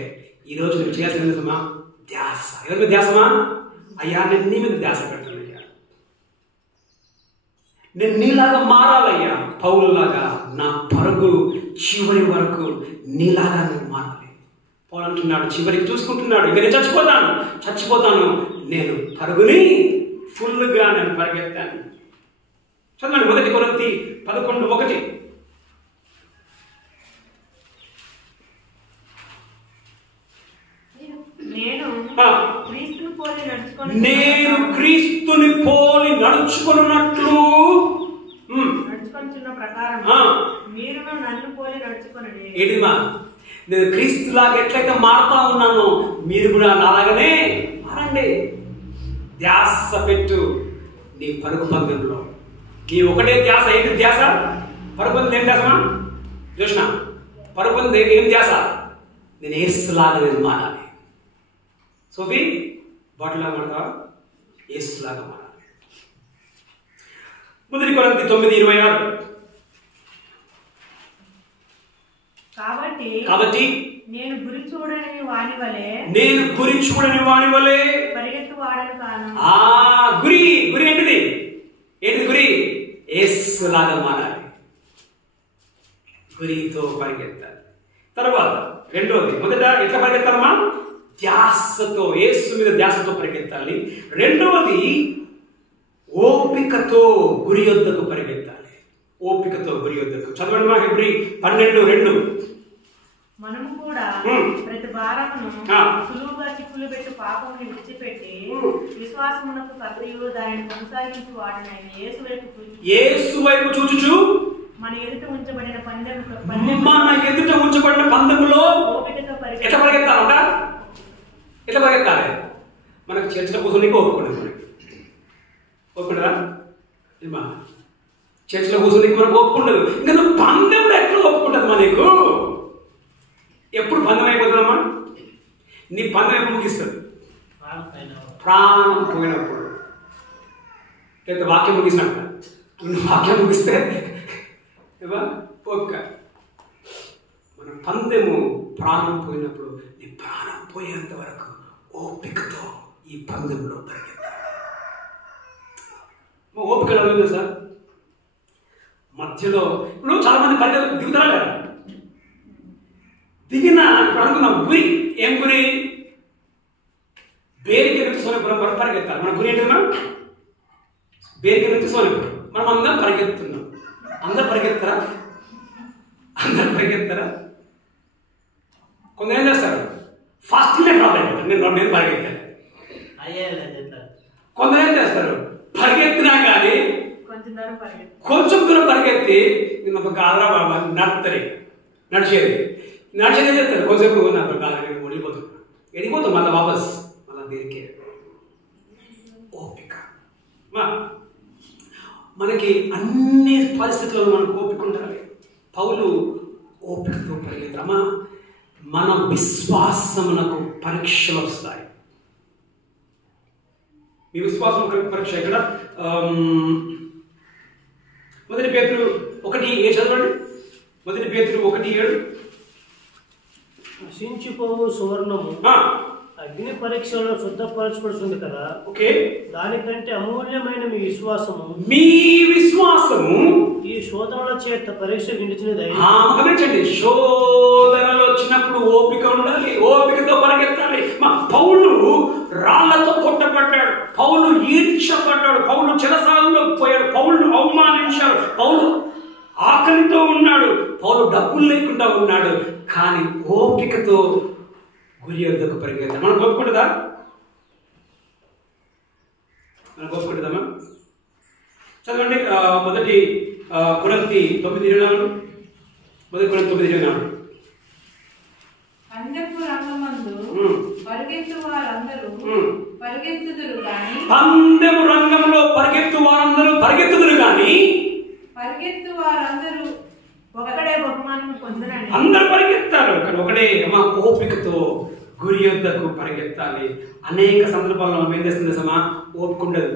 ఈరోజు నువ్వు చేయాల్సిన ధ్యాస. ఎవరి మీద ధ్యాసమా? అయ్యా నేను నీ మీద ధ్యాస పెట్టానయ్యా, నేను నీలాగా మారాలయ్యా. పౌలులాగా నా పరుగు చివరి వరకు నీలాగా నేను మారాలి. పౌలు అంటున్నాడు, చివరికి చూసుకుంటున్నాడు, ఇక నేను చచ్చిపోతాను, నేను పరుగుని ఫుల్గా నేను పరిగెత్తాను. చదవండి 1 కొరింథీ 11:1. నేను క్రీస్తుని పోలి నడుచుకున్నట్లు నడుచుకొనుచున్న ప్రకారం మీరును నన్ను పోలి నడుచుకొనండి. ఏంటిమా? నేను క్రీస్తులాగా ఎట్లయితే మారుతా ఉన్నానో మీరు కూడా నాలాగానే మారండి. ధ్యాస పెట్టు నీ పరుగు పందెంలో. నీ ఒకటే ధ్యాస. ఏంటి ధ్యాస? పరుగు పందెం ఏం ధ్యాసమా? చూసిన పరుగు పందెం ఏం ధ్యాస? నేను యేసులాగా నేను మారాలి. సోఫీ బాటిల్లా మాడతావా? యేసులాగా మారాలి. 1 కొరింథీ 9:26. కాబట్టి నేను గురి చూడని వాని వలె పరిగెత్తు వాడను కాను. గురి ఏంటిది? గురి? యేసులాగా మారాలి. గురితో పరిగెత్తాలి. తర్వాత రెండోది, మొదట ఎట్లా పరిగెత్తాలమ్మా? ధ్యాసతో, యేసు మీద ధ్యాసతో పరిగెత్తాలి. రెండవది ఓపికతో గురి యొద్దకు పరిగెత్తాలి. ఓపికతో గురి యొద్దకు. చదవండి మా హెబ్రీ 12:2. మనము కూడా ప్రతి భారమును సులువుగా చిక్కులు పెట్టి పాపముని విడిచిపెట్టి విశ్వాసమునకు కర్తయు దానిని కొనసాగించు వాడినైన యేసు వైపు చూచుచు మన ఎదుట ఉంచబడిన పందెములో ఓపికతో ఎట్లా పరిగెత్తాలంట? ఎట్లా పరిగెత్తాలి? మనకు చర్చలో కూర్చొని ఒప్పుకుంటుంది. ఒప్పుకుంటారా? చర్చలో కూర్చొని మనకు ఒప్పుకుంటుంది. ఇంకా నువ్వు పందెంలో ఎట్లా ఒప్పుకుంటుంది మనకు? ఎప్పుడు పందెం అయిపోతుందమ్మా? నీ పందెం ఎప్పుడు ముగిస్తుంది? ప్రాణం పోయినప్పుడు. లేదా వాక్యం ముగిసినట్ట. నువ్వు వాక్యం ముగిస్తే ఓపిక. మన పందెము ప్రాణం పోయినప్పుడు, నీ ప్రాణం పోయేంత వరకు ఓపికతో ఈ పందెంలో పరిగెత్తాలి. ఓపిక అడుగుతుంది సార్. మధ్యలో ఇప్పుడు చాలా మంది పరిగెత్త దిగుతారా లేదా? దిగిన ఇప్పుడు అనుకున్నాం గురి. ఏం గురి? బేరికి నుంచి సోనిపురం వరకు పరిగెత్తాలి. మన గురి ఏంటి? మనం బేరికి నుంచి సోనిపురం. మనం అందరం పరిగెత్తున్నాం. అందరు పరిగెత్తారా? కొందరు ఏం చేస్తారు? ఫాస్ట్గానే డ్రాప్ అయిపోతారు. నేను పరిగెత్తాను. కొందరు ఏం చేస్తారు? పరిగెత్తినా కానీ కొంచెం దూరం పరిగెత్తి నేను ఒక కాదరా బాబా నడిచేది ఏం చేస్తారు? కొంచెంసేపు నాకు కాదు, నేను వెళ్ళిపోతాం మళ్ళీ వాపస్ మళ్ళీ దీనికే. ఓపిక. మనకి అన్ని పరిస్థితుల్లో మనకు ఓపిక ఉండాలి. పౌలు ఓపికతో పరిగెత్తమా. మన విశ్వాసమునకు పరీక్షలు వస్తాయి. మీ విశ్వాసం పరీక్ష ఎక్కడ? 1 పేతురు 1:7 చదవండి. 1 పేతురు 1:7. నశించిపోవు సువర్ణము అగ్ని పరీక్షలో శుద్ధపరచబడుతుంది కదా. ఓకే. దానికంటే అమూల్యమైన మీ విశ్వాసము ఈ శోధనల చేత పరీక్ష నిలిచినది. గమనించండి, శోధనలు వచ్చినప్పుడు ఓపిక ఉండాలి. ఓపికతో పరిగెత్తాలి. పౌలు రాళ్లతో కొట్టబడ్డాడు. పౌలు ఈర్ష్యపడ్డాడు. పౌలు చెరసాలలో పోయాడు. పౌలు అవమానించాడు. పౌలు ఆకలితో ఉన్నాడు. పౌలు డబ్బులు లేకుండా ఉన్నాడు. కానీ ఓపికతో గురి వద్దకు పరిగెత్తాడు. మనం ఒప్పుకుంటుందా? చదవండి 1 కొరింథీ 9:24. 1 కొరింథీ 9:24. పందెపు రంగమందు పరిగెత్తు పరిగెత్తుదురు గాని, పందెము రంగంలో పరిగెత్తు వారందరూ పరిగెత్తుదురు గాని, పరిగెత్తు వారందరూ ఒకడే బహుమానం పొందునండి. అందరూ పరిగెత్తారు కానీ ఒకడే మా ఓపికతో గురి యొద్దకు పరిగెత్తాలి. అనేక సందర్భాల్లో మనం ఏం చేస్తుంది సమా, ఓపిక ఉండదు.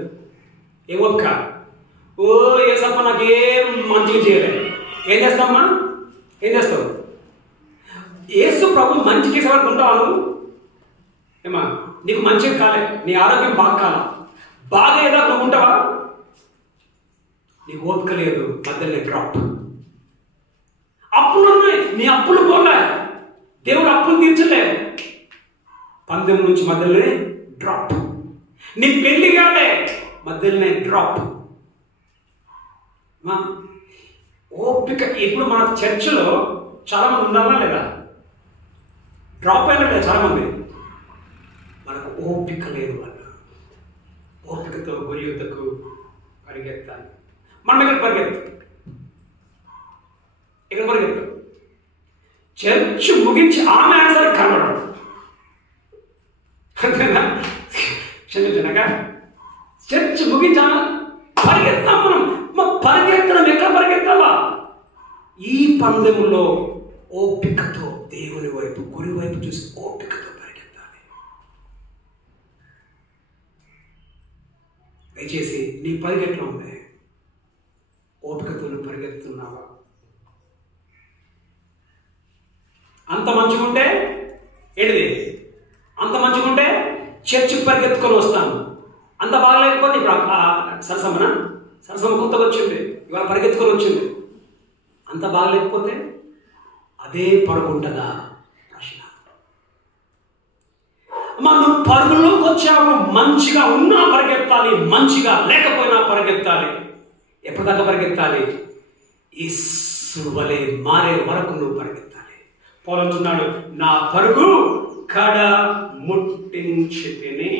ఏం ఓపిక? ఓ ఏసప్ప నాకేం మంచిగా చేయలేదు. ఏం చేస్తామమ్మా? ఏం చేస్తావు? యేసు ప్రభు మంచి చేసేవాడు ఉంటావా నువ్వు? ఏమా నీకు మంచిగా కాలే, నీ ఆరోగ్యం బాగా కాలే, బాగా ఏదో నువ్వు ఉంటావా? నీకు ఓపిక లేదు, మధ్యలో డ్రాప్. అప్పులు ఉన్నాయి, నీ అప్పులు పోలే, దేవుడు అప్పులు తీర్చలే, పందెం నుంచి మధ్యలోనే డ్రాప్. నీ పెళ్లి కాలే, మధ్యలోనే డ్రాప్. ఓపిక. ఇప్పుడు మన చర్చిలో చాలా మంది ఉండాలా లేదా? డ్రాప్ అయినా లేదా? చాలా మంది. మనకు ఓపిక లేదు. వాళ్ళు ఓపికతో గురి యొద్దకు పరిగెత్తాలి. మనం ఇక్కడ పరిగెత్తు, ఇక్కడ పరిగెత్తు. చర్చ్ ముగించి ఆమె ఆన్సర్ కనబడదు. అంతేనా? క్షమించనక చర్చ్ ముగించి పరిగెత్తాం. మనం పరిగెత్తడం ఎక్కడ పరిగెత్తాలా? ఈ పందెంలో ఓపికతో దేవుని వైపు, గురి వైపు చూసి ఓపికతో పరిగెత్తాలి. దయచేసి నీ పరిగెట్లో ఉంది, ఓపికతో నువ్వు పరిగెత్తున్నావా? అంత మంచిగుంటే ఏంటిది? అంత మంచిగుంటే చర్చికి పరిగెత్తుకొని వస్తాను. అంత బాగలేకపోతే ఇప్పుడు సరసమ్మ కొత్తగా వచ్చింది, ఇవాళ పరిగెత్తుకొని వచ్చింది. అంత బాగలేకపోతే అదే పడుకుంటుందా? ప్రశ్న. అమ్మా నువ్వు పరుగులోకి వచ్చావు, మంచిగా ఉన్నా పరిగెత్తాలి, మంచిగా లేకపోయినా పరిగెత్తాలి. ఎప్పటిదాకా పరిగెత్తాలి? యేసు వలె మారే వరకు నువ్వు పరిగెత్తాలి. పౌలు అంటున్నాడు, నా పరుగు కడ ముట్టించితిని.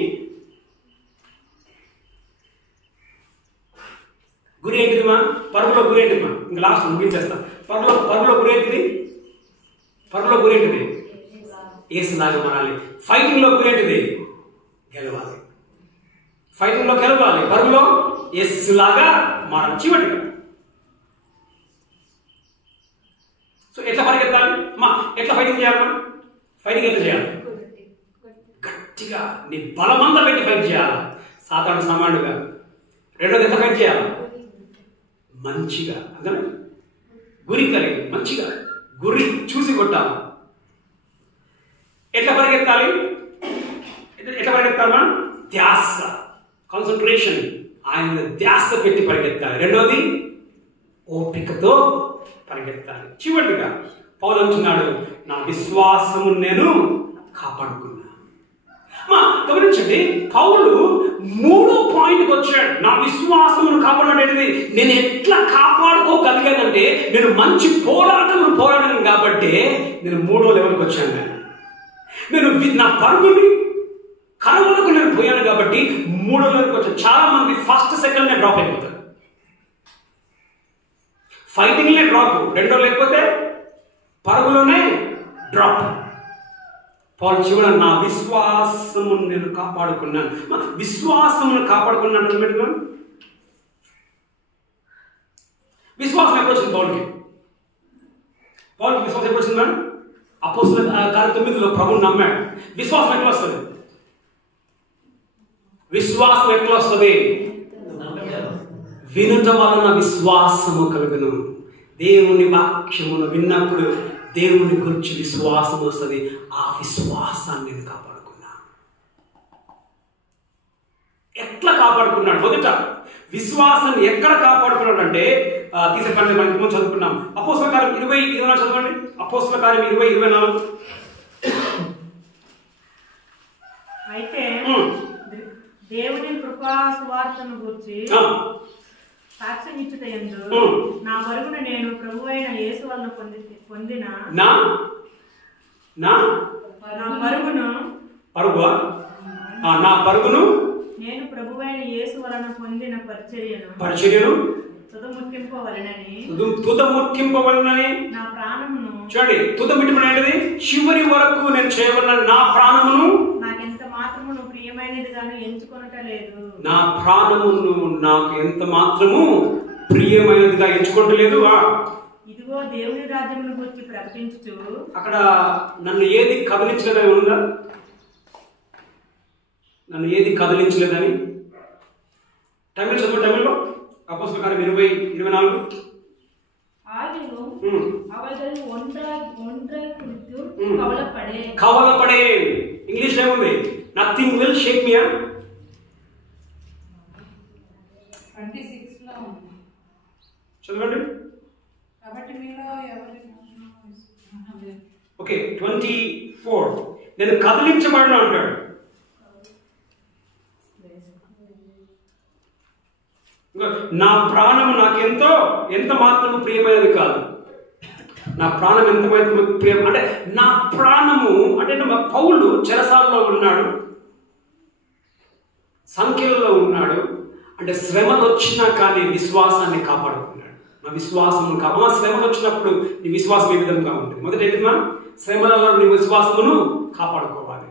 గురి ఏంటిదిమా? పరుగులో గురి ఏంటిదిమా? ఇంకా లాస్ట్ ముగించేస్తా. పరుగులో గురి ఏంటిది? పరుగులో గురి ఏంటిది? యేసులాగా మారాలి. ఫైటింగ్ లో గురి ఏంటిది? గెలవాలి. ఫైటింగ్ లో గెలవాలి, పరుగులో యేసులాగా మారాలి. చివరిగా సో ఎట్లా పరిగెత్తాలి? మా ఎట్లా ఫైటింగ్ చేయాలమ్మా? ఫైటింగ్ ఎట్లా చేయాలి? గట్టిగా నీ బలమంతా పెట్టి ఫైట్ చేయాలి, సాధారణ సామాన్యుగా. రెండోది ఎట్లా ఫైట్ చేయాలి? మంచిగా, అంటే గురి కలిగి మంచిగా గురి చూసి కొట్టాలి. ఎట్లా పరిగెత్తాలి? ఎట్లా పరిగెత్తాలమ్మా? ధ్యాస, కాన్సన్ట్రేషన్, ఆయన ధ్యాస పెట్టి పరిగెత్తాలి. రెండోది ఓపికతో పరిగెత్తాలి. చివరిగా పౌలు అంటున్నాడు, నా విశ్వాసము నేను కాపాడుకున్నా. గమనించండి, పౌలు 3వ పాయింట్కి వచ్చాడు. నా విశ్వాసమును కాపాడేది నేను ఎట్లా కాపాడుకోగలిగానంటే, నేను మంచి పోరాడాను కాబట్టి నేను 3వ లెవెల్కి వచ్చాను. నేను నా పరుగుని కనుగొనకు నేను పోయాను కాబట్టి 3వ లెవెల్కి వచ్చాను. చాలా మంది ఫస్ట్ సెకండ్ డ్రాప్ అయిపోతారు. ఫైటింగ్లే డ్రాప్, రెండో లేకపోతే పరుగులోనే డ్రాప్. పౌలు చివర నా విశ్వాసమును నేను కాపాడుకున్నాను. విశ్వాసమును కాపాడుకున్నాను. విశ్వాసం ఎప్పుడు వచ్చింది పౌలుకి? విశ్వాసం ఎప్పుడు వచ్చింది? అపోస్తలుల కార్యం 9లో ప్రభువుని నమ్మాడు. విశ్వాసం ఎట్లా వస్తుంది? విశ్వాసం ఎట్లా వస్తుంది? వినుట వలన విశ్వాసము కలుగును. దేవుని వాక్యమును విన్నప్పుడు దేవుని గురించి విశ్వాసం వస్తుంది. ఆ విశ్వాసాన్ని నేను కాపాడుకున్నా. ఎట్లా కాపాడుకున్నాడు? మొదట విశ్వాసాన్ని ఎక్కడ కాపాడుకున్నాడు అంటే తీసేపండి, మనకి ముందు చదువుకున్నాం. అపోస్తలుల కార్యం 20:24 చదవండి. అపోస్తలుల కార్యం 20:24. అయితే దేవుని కృపా సువార్తను గురించి సాక్ష్యం ఇచ్చుటయందు నా పరుగును నేను ప్రభువైన యేసు వలన పొందిన నా పరుగును నేను ప్రభువైన యేసు వలన పొందిన పరిచర్యను తుదముట్టింపవలనని నా ప్రాణమును. చూడండి, తుదముట్టింపనేది చివరి వరకు నేను చేయవలన నా ప్రాణమును నాకెంత మాత్రమును ప్రియమైన ప్రియమైనదిగాను ఎంచుకొనటలేదు. నా ప్రాణమును నాకు ఎంత మాత్రము ప్రియమైనదిగా ఎంచుకోవట్లేదు. ఇదిగో దేవుని రాజ్యమును గురించి ప్రకటించుచు. అక్కడ నన్ను ఏది కదిలించలేదని ఉందా? నన్ను ఏది కదిలించలేదని తమిళ చదువు. తమిళ్లో అపోస్తల కార్యం 20:24. కవలపడే. ఇంగ్లీష్ ఏముంది? నథింగ్ విల్ షేక్ మీ. 26 లో ఉంది. చదవండి. కాబట్టి మీలో ఎవరి ఓకే 24. నేను కదిలించబడిన అంటాడు. నా ప్రాణము నాకెంతో ఎంత మాత్రం ప్రియమైనది కాదు. నా ప్రాణం ఎంత మాత్రం ప్రియం అంటే నా ప్రాణము అంటే పౌలు చెరసాలలో ఉన్నాడు, సంఖ్యలలో ఉన్నాడు. అంటే శ్రమలు వచ్చినా కానీ విశ్వాసాన్ని కాపాడుకున్నాడు. నా విశ్వాసము శ్రమలు వచ్చినప్పుడు నీ విశ్వాసం ఏ విధంగా ఉంటుంది? మొదటి ఏంటమ్మా? శ్రమలలో నీ విశ్వాసమును కాపాడుకోవాలి.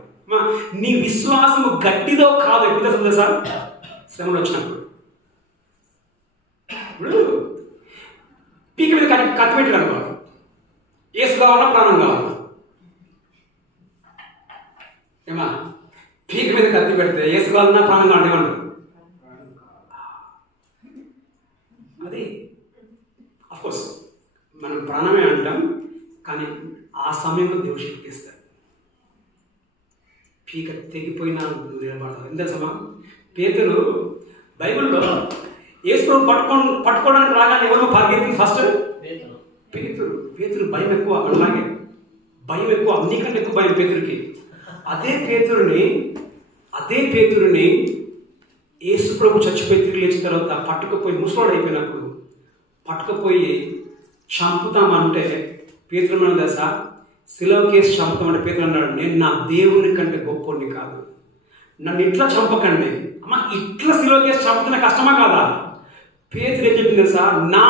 నీ విశ్వాసము గట్టిదో కాదు ఎప్పుడు తెలుసా సార్? శ్రమలు వచ్చినప్పుడు ఇప్పుడు పీక మీద కత్తి పెట్టాడు అనుకో, ఏసు కావాలా ప్రాణం కావాలా? ఏమా పీక మీద కత్తి పెడితే ఏసు కావాలన్నా ప్రాణం కావాలి ఏమంటారు? అది అఫ్కోర్స్ మనం ప్రాణమే అంటాం, కానీ ఆ సమయంలో దేవుడు శక్తి ఇస్తాడు. పీక తెగిపోయినా నువ్వు నిలబడతావు. ఎంత సమా పేతురు బైబిల్లో యేసును పట్టుకోవడానికి రాగానే ఎవరు పరిగెత్తింది? ఫస్ట్ పేతురు. భయం ఎక్కువ, అలాగే భయం ఎక్కువ, అన్నికంటే ఎక్కువ భయం పేతురికి. అదే పేతురుని యేసు ప్రభు చచ్చిపోయి తిరిగి లేచిన తర్వాత పట్టుకుపోయి ముసలోడు అయిపోయినప్పుడు పట్టుకుపోయి చంపుతామంటే పేతురు అన్నాడు కదా సార్, శిలువ కేసు చంపుతామంటే పేతురు అన్నాడు, నేను నా దేవుని కంటే గొప్పని కాదు, నన్ను ఇట్లా చంపకండి అమ్మా, ఇట్లా శిలువ కేసు చంపుతున్న కష్టమా కాదా? పేతురు ఏం చెప్పింది సార్, నా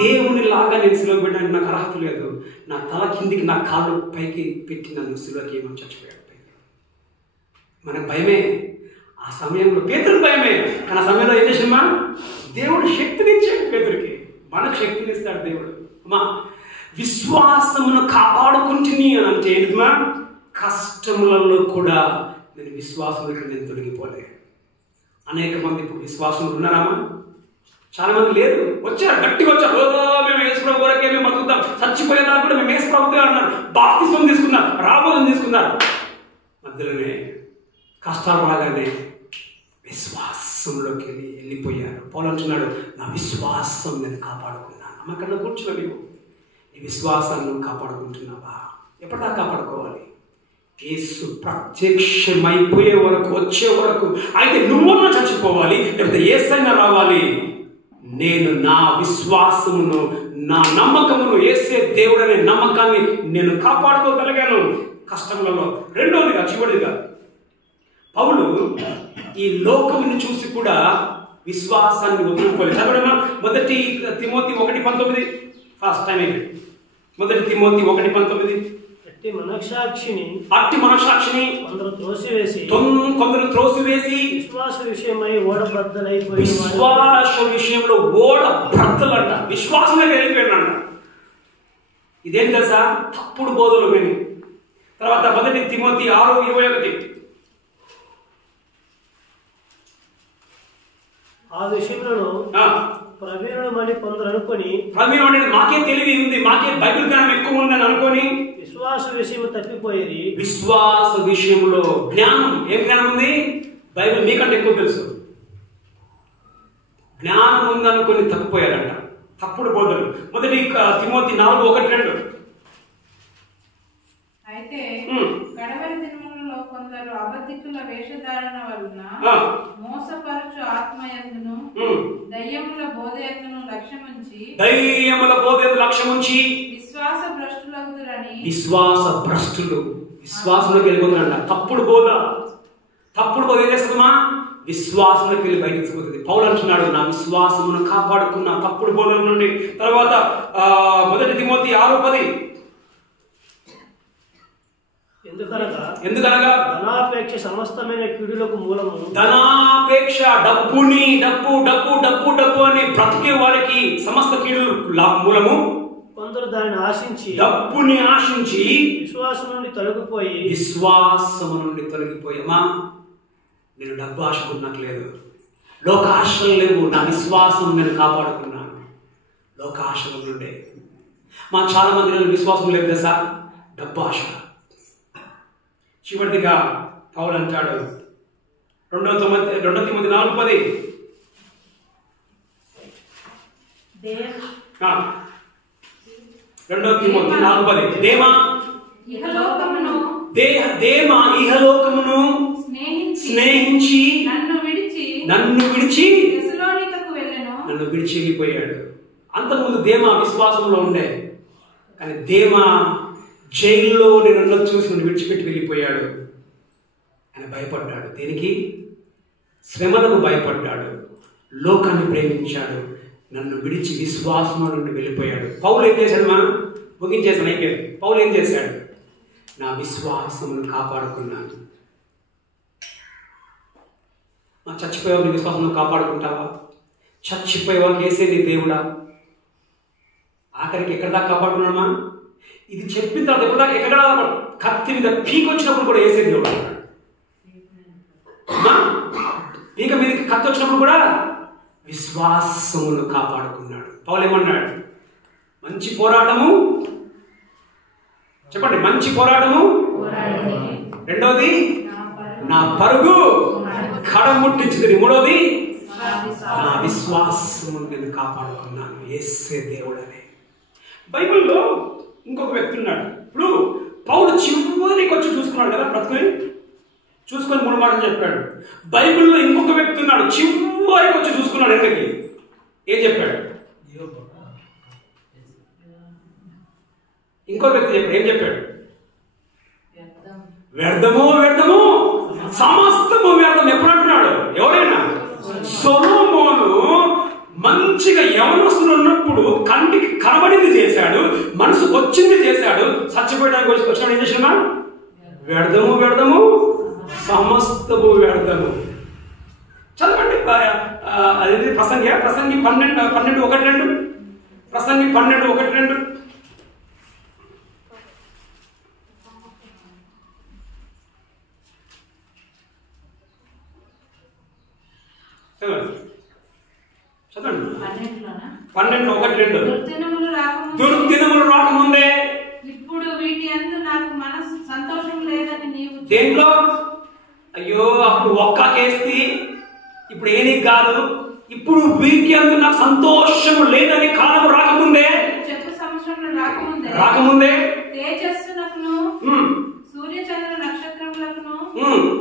దేవుని లాగా నేను శిలువ పెట్టడానికి నాకు అర్హత లేదు, నా తల కిందికి నా కాళ్ళు పైకి పెట్టి నన్ను శిలువకి ఏమని చచ్చిపోయాడు. మనకు భయమే ఆ సమయంలో, పేతురు భయమే. కానీ ఆ సమయంలో ఏం చేసినమ్మా? దేవుడు శక్తినిచ్చాడు పేతురికి. మనకు శక్తినిస్తాడు దేవుడు. అమ్మా విశ్వాసమును కాపాడుకుంటుని అని అంటే ఏంటమ్మా? కష్టములలో కూడా నేను విశ్వాసంలో నేను తొలగిపోలే. అనేక మంది ఇప్పుడు విశ్వాసంలో ఉన్నారామా? చాలా మంది లేరు. వచ్చారు, గట్టిగా వచ్చారు, మేము యేసుప్రభు వరకే మేము బతుకుతాం, చచ్చిపోయేదా కూడా మేము యేసుప్రభుగా అన్నారు, బాప్తిస్మం తీసుకున్నారు, రాబోదని తీసుకున్నారు. మధ్యలోనే కష్టాలు రాగానే విశ్వాసంలోకి వెళ్ళిపోయారు. పౌలు అంటున్నాడు, నా విశ్వాసం నేను కాపాడుకున్నాను. అమ్మకన్నా కూర్చోని నీ విశ్వాసాన్ని కాపాడుకుంటున్నావా? ఎప్పటిదాకా కాపాడుకోవాలి? యేసు ప్రత్యక్షమైపోయే వరకు, వచ్చే వరకు. అయితే నువ్వున్నా చచ్చిపోవాలి, లేకపోతే యేసైనా రావాలి. నేను నా విశ్వాసమును, నా నమ్మకమును, యేసే దేవుడనే నమ్మకాన్ని నేను కాపాడుకోగలిగాను కష్టములలో. రెండవదిగా, చివరిదిగా, పౌలు ఈ లోకముని చూసి కూడా విశ్వాసాన్ని వదులుకోలేదు. చదవడమా? మొదటి తిమోతి 1:19. ఫస్ట్ టైం అయితే మొదటి తిమోతి 1:19. అట్టి మనస్సాక్షిని కొందరు త్రోసివేసి విశ్వాస విషయమై ఓడబద్దలైపోయి, విశ్వాస విషయంలో ఓడబద్దలంట, విశ్వాసమే వెళ్ళిపోయాడంట. ఇదేం తెలుసా? తప్పుడు బోధలు విని. తర్వాత మొదటి తిమోతి 6:21. ఆ విషయంలో ప్రవీణుడమని కొందరు అనుకొని, ప్రవీణుడు అంటే మాకే తెలివి ఉంది, మాకే బైబిల్ జ్ఞానం ఎక్కువ ఉందని అనుకొని విశ్వాస విషయం తప్పిపోయేది. విశ్వాస విషయంలో జ్ఞానం, ఏం జ్ఞానం ఉంది? బైబిల్ మీకంటే ఎక్కువ తెలుసు. జ్ఞానం ఉందనుకొని తప్పిపోయారంట, తప్పుడు బోధలు. మొదటి తిమోతి 4:1-2. అయితే గడవరి దినములలో కొందరు అబద్ధికుల వేషధారణ వలన మోసపరచు ఆత్మయందును దయ్యముల బోధయందును లక్ష్యముంచి విశ్వాస భ్రష్టులు విశ్వాసంలోకి వెళ్ళిపోతున్నారంట. తప్పుడు బోధ ఏం చేస్తుందమ్మా? విశ్వాసంలోకి వెళ్ళి బయటకు పోతుంది. పౌలు అంటున్నాడు, నా విశ్వాసమును కాపాడుకున్న తప్పుడు బోధల నుండి. తర్వాత మొదటి తిమోతి 6:10. ఎందుకనగా ధనాపేక్ష సమస్తమైన కీడులకు మూలము. ధనాపేక్ష, డబ్బుని డబ్బు డబ్బు డబ్బు డబ్బు అని బ్రతికే వారికి సమస్త కీడు మూలము. కొందరు దానిని ఆశించి, డబ్బుని ఆశించి విశ్వాసం నుండి తొలగిపోయి అమ్మా నేను డబ్బు ఆశకున్నట్లేదు, లోక ఆశలు లేవు, నా విశ్వాసం నేను కాపాడుకున్నాను. లోక ఆశలు నుండే మా చాలా మంది విశ్వాసం లేదు కదా సార్, డబ్బు ఆశ. చివరిదిగా పౌలు అంటాడు 2 తిమోతి 4:10, 2 తిమోతి 4:10, దేమా ఇహలోకమును స్నేహించి నన్ను విడిచి వెళ్ళిపోయాడు. అంతకుముందు దేమా విశ్వాసంలో ఉండే, కానీ దేమా జైల్లో నేను చూసి నన్ను విడిచిపెట్టి వెళ్ళిపోయాడు. ఆయన భయపడ్డాడు. దేనికి? శ్రమలకు భయపడ్డాడు, లోకాన్ని ప్రేమించాడు, నన్ను విడిచి విశ్వాసం నుండి వెళ్ళిపోయాడు. పౌలు ఏం చేశాడు? ముగించేసాను, అయిపోయింది. పౌలు ఏం చేశాడు? నా విశ్వాసమును కాపాడుకున్నాను. మా చచ్చిపోయే నీ విశ్వాసం కాపాడుకుంటావా? చచ్చిపోయే వాళ్ళకి వేసే నీ దేవుడా? ఆఖరికి ఎక్కడ దాకా కాపాడుకున్నామా? ఇది చెప్పిన తర్వాత ఎక్కడ కత్తి మీద పీక వచ్చినప్పుడు కూడా వేసే దేవుడు. పీక మీదకి కత్తి వచ్చినప్పుడు కూడా విశ్వాసమును కాపాడుకున్నాడు. పౌలు ఏమన్నాడు? మంచి పోరాటము, చెప్పండి, మంచి పోరాటము. రెండవది నా పరుగు కడముట్టించింది. మూడవది నా విశ్వాసము నేను కాపాడుకున్నాను. యేసే దేవుడనే. బైబిల్లో ఇంకొక వ్యక్తి ఉన్నాడు. ఇప్పుడు పౌలు చివరికి వచ్చి చూసుకున్నాడు కదా, బ్రతుకుని చూసుకొని 3 మాటలు చెప్పాడు. బైబిల్లో ఇంకొక వ్యక్తి ఉన్నాడు, చివరికి వచ్చి చూసుకున్నాడు. ఎందుకని? ఏం చెప్పాడు? ఇంకో వ్యక్తి చెప్పాడు. ఏం చెప్పాడు? వ్యర్థము వ్యర్థము సమస్తము వ్యర్థం. ఎప్పుడు అంటున్నాడు? ఎవరైనా సొలొమోను మంచిగా యవనస్తులు ఉన్నప్పుడు కంటికి కనబడింది చేశాడు, మనసుకు వచ్చింది చేశాడు. చచ్చిపోయడానికి వచ్చినాడు ఏం చేసినా? వ్యర్థము వ్యర్థము సమస్తము వ్యర్థము. చదవండి, అదే ప్రసంగి 12:1-2. ప్రసంగి 12:1-2. చదవండి 12:1-2. దుర్దినములు రాకముందే ఇప్పుడు వీటి యందు నాకు మనసు సంతోషం లేదని నీవు. దేంట్లో? అయ్యో అప్పుడు ఒక్కేస్తే ఇప్పుడు ఏమీ కాదు. ఇప్పుడు వీటి యందు నాకు సంతోషం లేదని కాలము రాకముందే, చెప్పు సంవత్సరంలో రాకముందే తేజస్సునకును సూర్య చంద్ర నక్షత్రములకును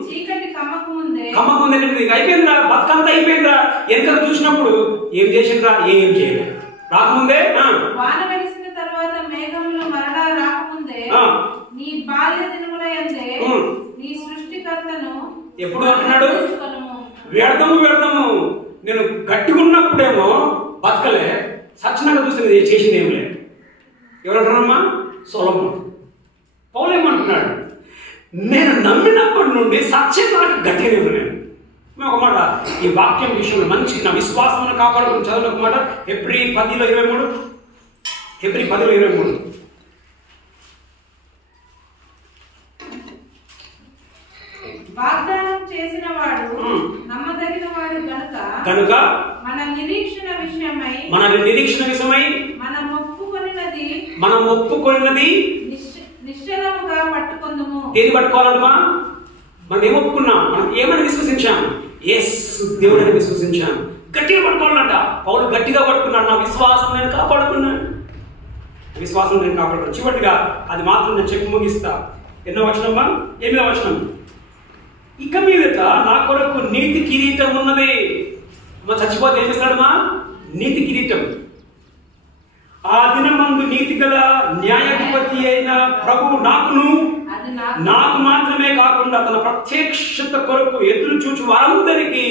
చీకటి కమ్మకముందే అయిపోయిందిరా, బతుకంతా అయిపోయిందిరా. వెనక చూసినప్పుడు ఏం చేసిండ్రా? ఏం చేయలేదు. రాకముందే వాన వెలిసిన తర్వాత మేఘములు మరలా రాకముందే నీ బాల్య దినములయందే నీ సృష్టికర్తను ఎప్పుడు అంటున్నాడు? వ్యర్థము వ్యర్థము. నేను గట్టిగా ఉన్నప్పుడేమో బతకలే, సచ్చినాక చూసి చేసింది ఏం లేదు. ఎవరంటారమ్మా? సొలొమోను. పౌలు ఏమంటున్నాడు? నేను నమ్మినప్పటి నుండి సత్యం నాకు గట్టిగానే ఉన్నాను. ఒక మాట ఈ వాక్యం విషయంలో మంచి నా విశ్వాసం కాపాడుకుని చదువు. ఒక మాట హెబ్రీ 10:23. హెబ్రీ 10:23. వాగ్దానం చేసిన వాడు నమ్మదగిన వాడు కనుక మన నిరీక్షణ విషయమై మనం ఒప్పుకొనినది నిశ్చలముగా పట్టుకొందుము. ఏది పట్టుకోవాలమ్మా? మనం ఏం ఒప్పుకున్నాం? మనం ఏమని విశ్వసించాం? దేవుడని విశ్వసించాం. గట్టిగా పట్టుకోవాలంట. పౌలు గట్టిగా పట్టుకున్నాడు. నా విశ్వాసం నేను కాపాడుకున్నాను. విశ్వాసం నేను కాపాడుకున్నాను. చివరిగా అది మాత్రం నేను చెప్పి ముగిస్తా. ఎన్నో వచనమ్మా? 8వ వచనం. ఇక మీదట నా కొరకు నీతి కిరీటం ఉన్నది. చచ్చిపోతే ఏం చేస్తాడమ్మా? నీతి కిరీటం. ఆ దినమందు నీతి గల న్యాయాధిపతి అయిన ప్రభువు నాకు మాత్రమే కాకుండా తన ప్రత్యక్షత కొరకు ఎదురు చూచు వారందరికీ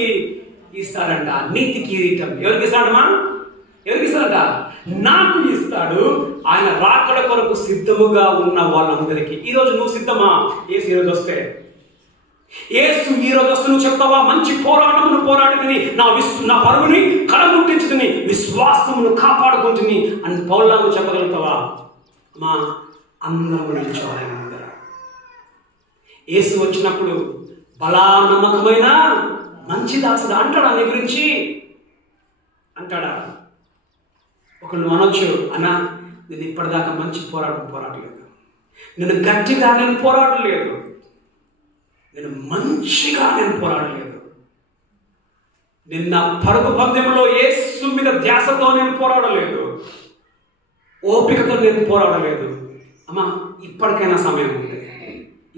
ఇస్తాడంట నీతి కిరీటం. ఎవరికి ఇస్తాడమ్మా? ఎవరికి ఇస్తాడంట? నాకు ఇస్తాడు. ఆయన రాకడ కొరకు సిద్ధముగా ఉన్న వాళ్ళందరికీ. ఈరోజు నువ్వు సిద్ధమా? యేసు ఈరోజు వస్తే, యేసు ఈరోజు వస్తే నువ్వు చెప్తావా, మంచి పోరాటమును పోరాడుకుని నా పరుగుని కడముట్టించుకుని విశ్వాసమును కాపాడుకుంటుని అని పౌలాను చెప్పగలుగుతావా? మా అందరము నిలిచోవాలి. యేసు వచ్చినప్పుడు బలా నమ్మకమైన మంచి దాసుడు అంటాడా నీ గురించి? అంటాడా? ఒక నువ్వు అనొచ్చు, అన్నా నేను ఇప్పటిదాకా మంచి పోరాడలేదు, నేను గట్టిగా నేను పోరాడలేదు, నేను మంచిగా నేను పోరాడలేదు, నేను నా పరుగు పందెంలో యేసు మీద ధ్యాసతో నేను పోరాడలేదు, ఓపికతో నేను పోరాడలేదు. అమ్మా ఇప్పటికైనా సమయం ఉంది.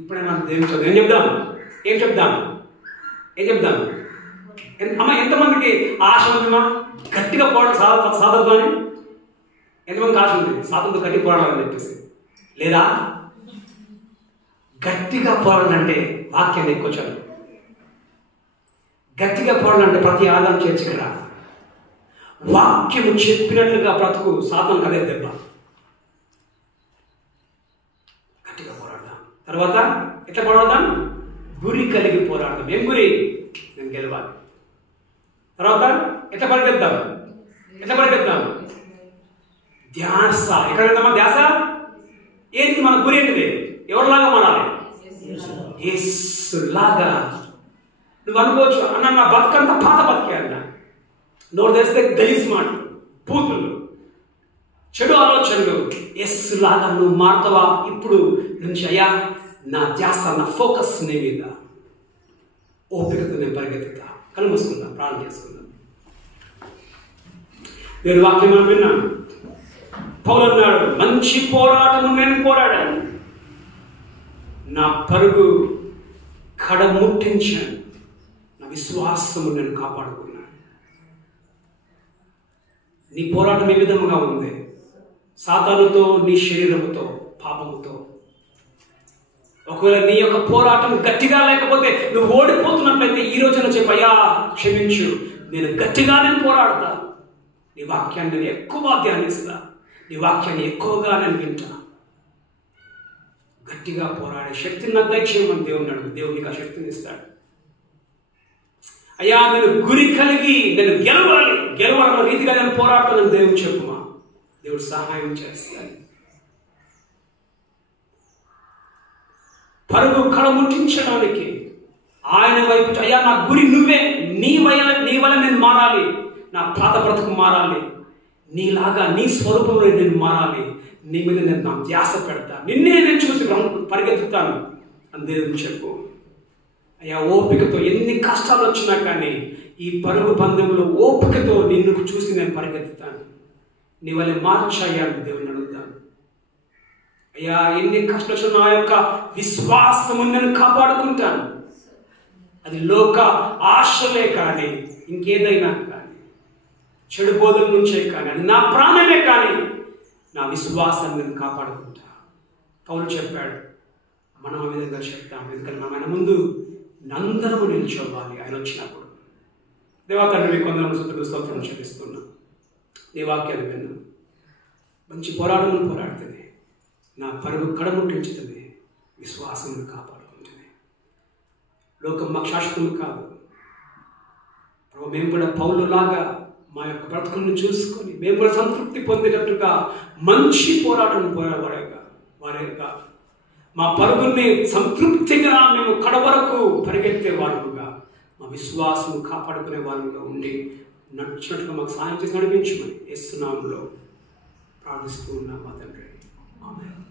ఇప్పుడైనా దేవుని చదువు ఏం చెప్దాం అమ్మా? ఎంతమందికి ఆశ ఉందిమా గట్టిగా సాధనతో? ఎంతమందికి ఆశ ఉంది సాధనతో గట్టి పోరాడాలని చెప్పేసి? లేదా గట్టిగా పోరాడాలంటే వాక్యాన్ని ఎక్కువ చదువు. గట్టిగా పోరాడాలంటే ప్రతి ఆదాయం చేర్చుకురా. వాక్యము చెప్పినట్లుగా బ్రతుకు. సాధన కదే దెబ్బ. గట్టిగా పోరాడదాం. తర్వాత ఎట్లా పోరాడదాం? గురి కలిగి పోరాడదాం. ఏం గురి? నేను గెలవాలి. తర్వాత ఎట్లా పరిగెత్తాం? ధ్యాస. ఎక్కడ వెళ్తామా? ధ్యాస ఏంటి? మన గురి ఏంటిది? ఎవరిలాగా మారాలి? యేసులాగా. నువ్వు అనుకోవచ్చు, అన్న నా బతుకంతా పాత బతికే అన్న, నోరు తెస్తే గలీజ్ మాటలు, పూతులు, చెడు ఆలోచనలు. యేసులాగా నువ్వు మారుతావా? ఇప్పుడు నుంచి అయ్యా నా ధ్యాస, నా ఫోకస్ నీ మీద, ఓపికతో నేను పరిగెత్తుతా. కళ్ళు మూసుకుందాం, ప్రార్థన చేసుకుందాం. నేను వాక్యం విన్నాను. పౌలు అన్నాడు, మంచి పోరాటము నేను పోరాడాను, నా పరుగు కడముట్టించాను, నా విశ్వాసము నేను కాపాడుకున్నాను. నీ పోరాటం ఏ విధముగా ఉంది? సాతానుతో, నీ శరీరముతో, పాపముతో. ఒకవేళ నీ యొక్క పోరాటం గట్టిగా లేకపోతే, నువ్వు ఓడిపోతున్నట్లయితే ఈ రోజున చెప్పయ్యా క్షమించు, నేను గట్టిగా నేను పోరాడతా, నీ వాక్యాన్ని నేను ఎక్కువ ధ్యానిస్తా, నీ వాక్యాన్ని ఎక్కువగా నేను వింటా. గట్టిగా పోరాడే శక్తిని నాకు దయచేయమని దేవుని అడుగు. దేవునికి ఆ శక్తిని ఇస్తాడు. అయ్యా నేను గురి కలిగి నేను గెలవాలన్న రీతిగా నేను పోరాడతానని దేవుడు చెప్పుమా. దేవుడు సహాయం చేస్తాడు. పరుగు కడముట్టించడానికి ఆయన వైపు, అయ్యా నా గురి నువ్వే, నీ వల్ల నేను మారాలి, నా పాత బ్రతుకు మారాలి, నీలాగా నీ స్వరూపంలో నేను మారాలి, నీ మీద నేను నా ధ్యాస పెడతా, నిన్నే నేను చూసి పరిగెత్తుతాను అని దేవుడు చెప్పు. అయ్యా ఓపికతో ఎన్ని కష్టాలు వచ్చినా కానీ ఈ పరుగు పందెంలో ఓపికతో నిన్ను చూసి నేను పరిగెత్తుతాను, నీ వల్ల మార్చయ్యా అని దేవుని అడుగుతాను. అయ్యా ఎన్ని కష్టాలు వచ్చినా నా యొక్క విశ్వాసము నేను కాపాడుకుంటాను. అది లోక ఆశలే కానీ, ఇంకేదైనా కానీ, చెడు బోధల నుంచే కానీ, అది నా ప్రాణమే కానీ, నా విశ్వాసాన్ని నేను కాపాడుకుంటా. పౌలు చెప్పాడు, మనం ఆ విధంగా చెప్తాం. ఎందుకంటే మనం ఆయన ముందు నందనము నిల్చోవాలి ఆయన వచ్చినప్పుడు. దేవా తండ్రి కొందరు సుతుడు స్తోత్రం చెల్లిస్తున్నాం. నీ వాక్యాన్ని విన్నాం. మంచి పోరాటం పోరాడుతుంది, నా పరుగు కడముట్టించుతుంది, విశ్వాసం కాపాడుకుంటుంది. లోకం మాకు శాశ్వతం కాదు ప్రభు. మేము కూడా పౌలులాగా మా యొక్క బ్రతుకులను చూసుకొని మేము కూడా సంతృప్తి పొందేటట్టుగా మంచి పోరాటం వారేగా మా పరుగుల్ని సంతృప్తిగా మేము కడవరకు పరిగెత్తే వారుగా, మా విశ్వాసం కాపాడుకునే వారుగా ఉండి నడిచినట్టుగా మాకు సహాయం చేసి నడిపించమని యేసు నామములో ప్రార్థిస్తూ ఉన్నాం మా తండ్రి. ఆమేన్.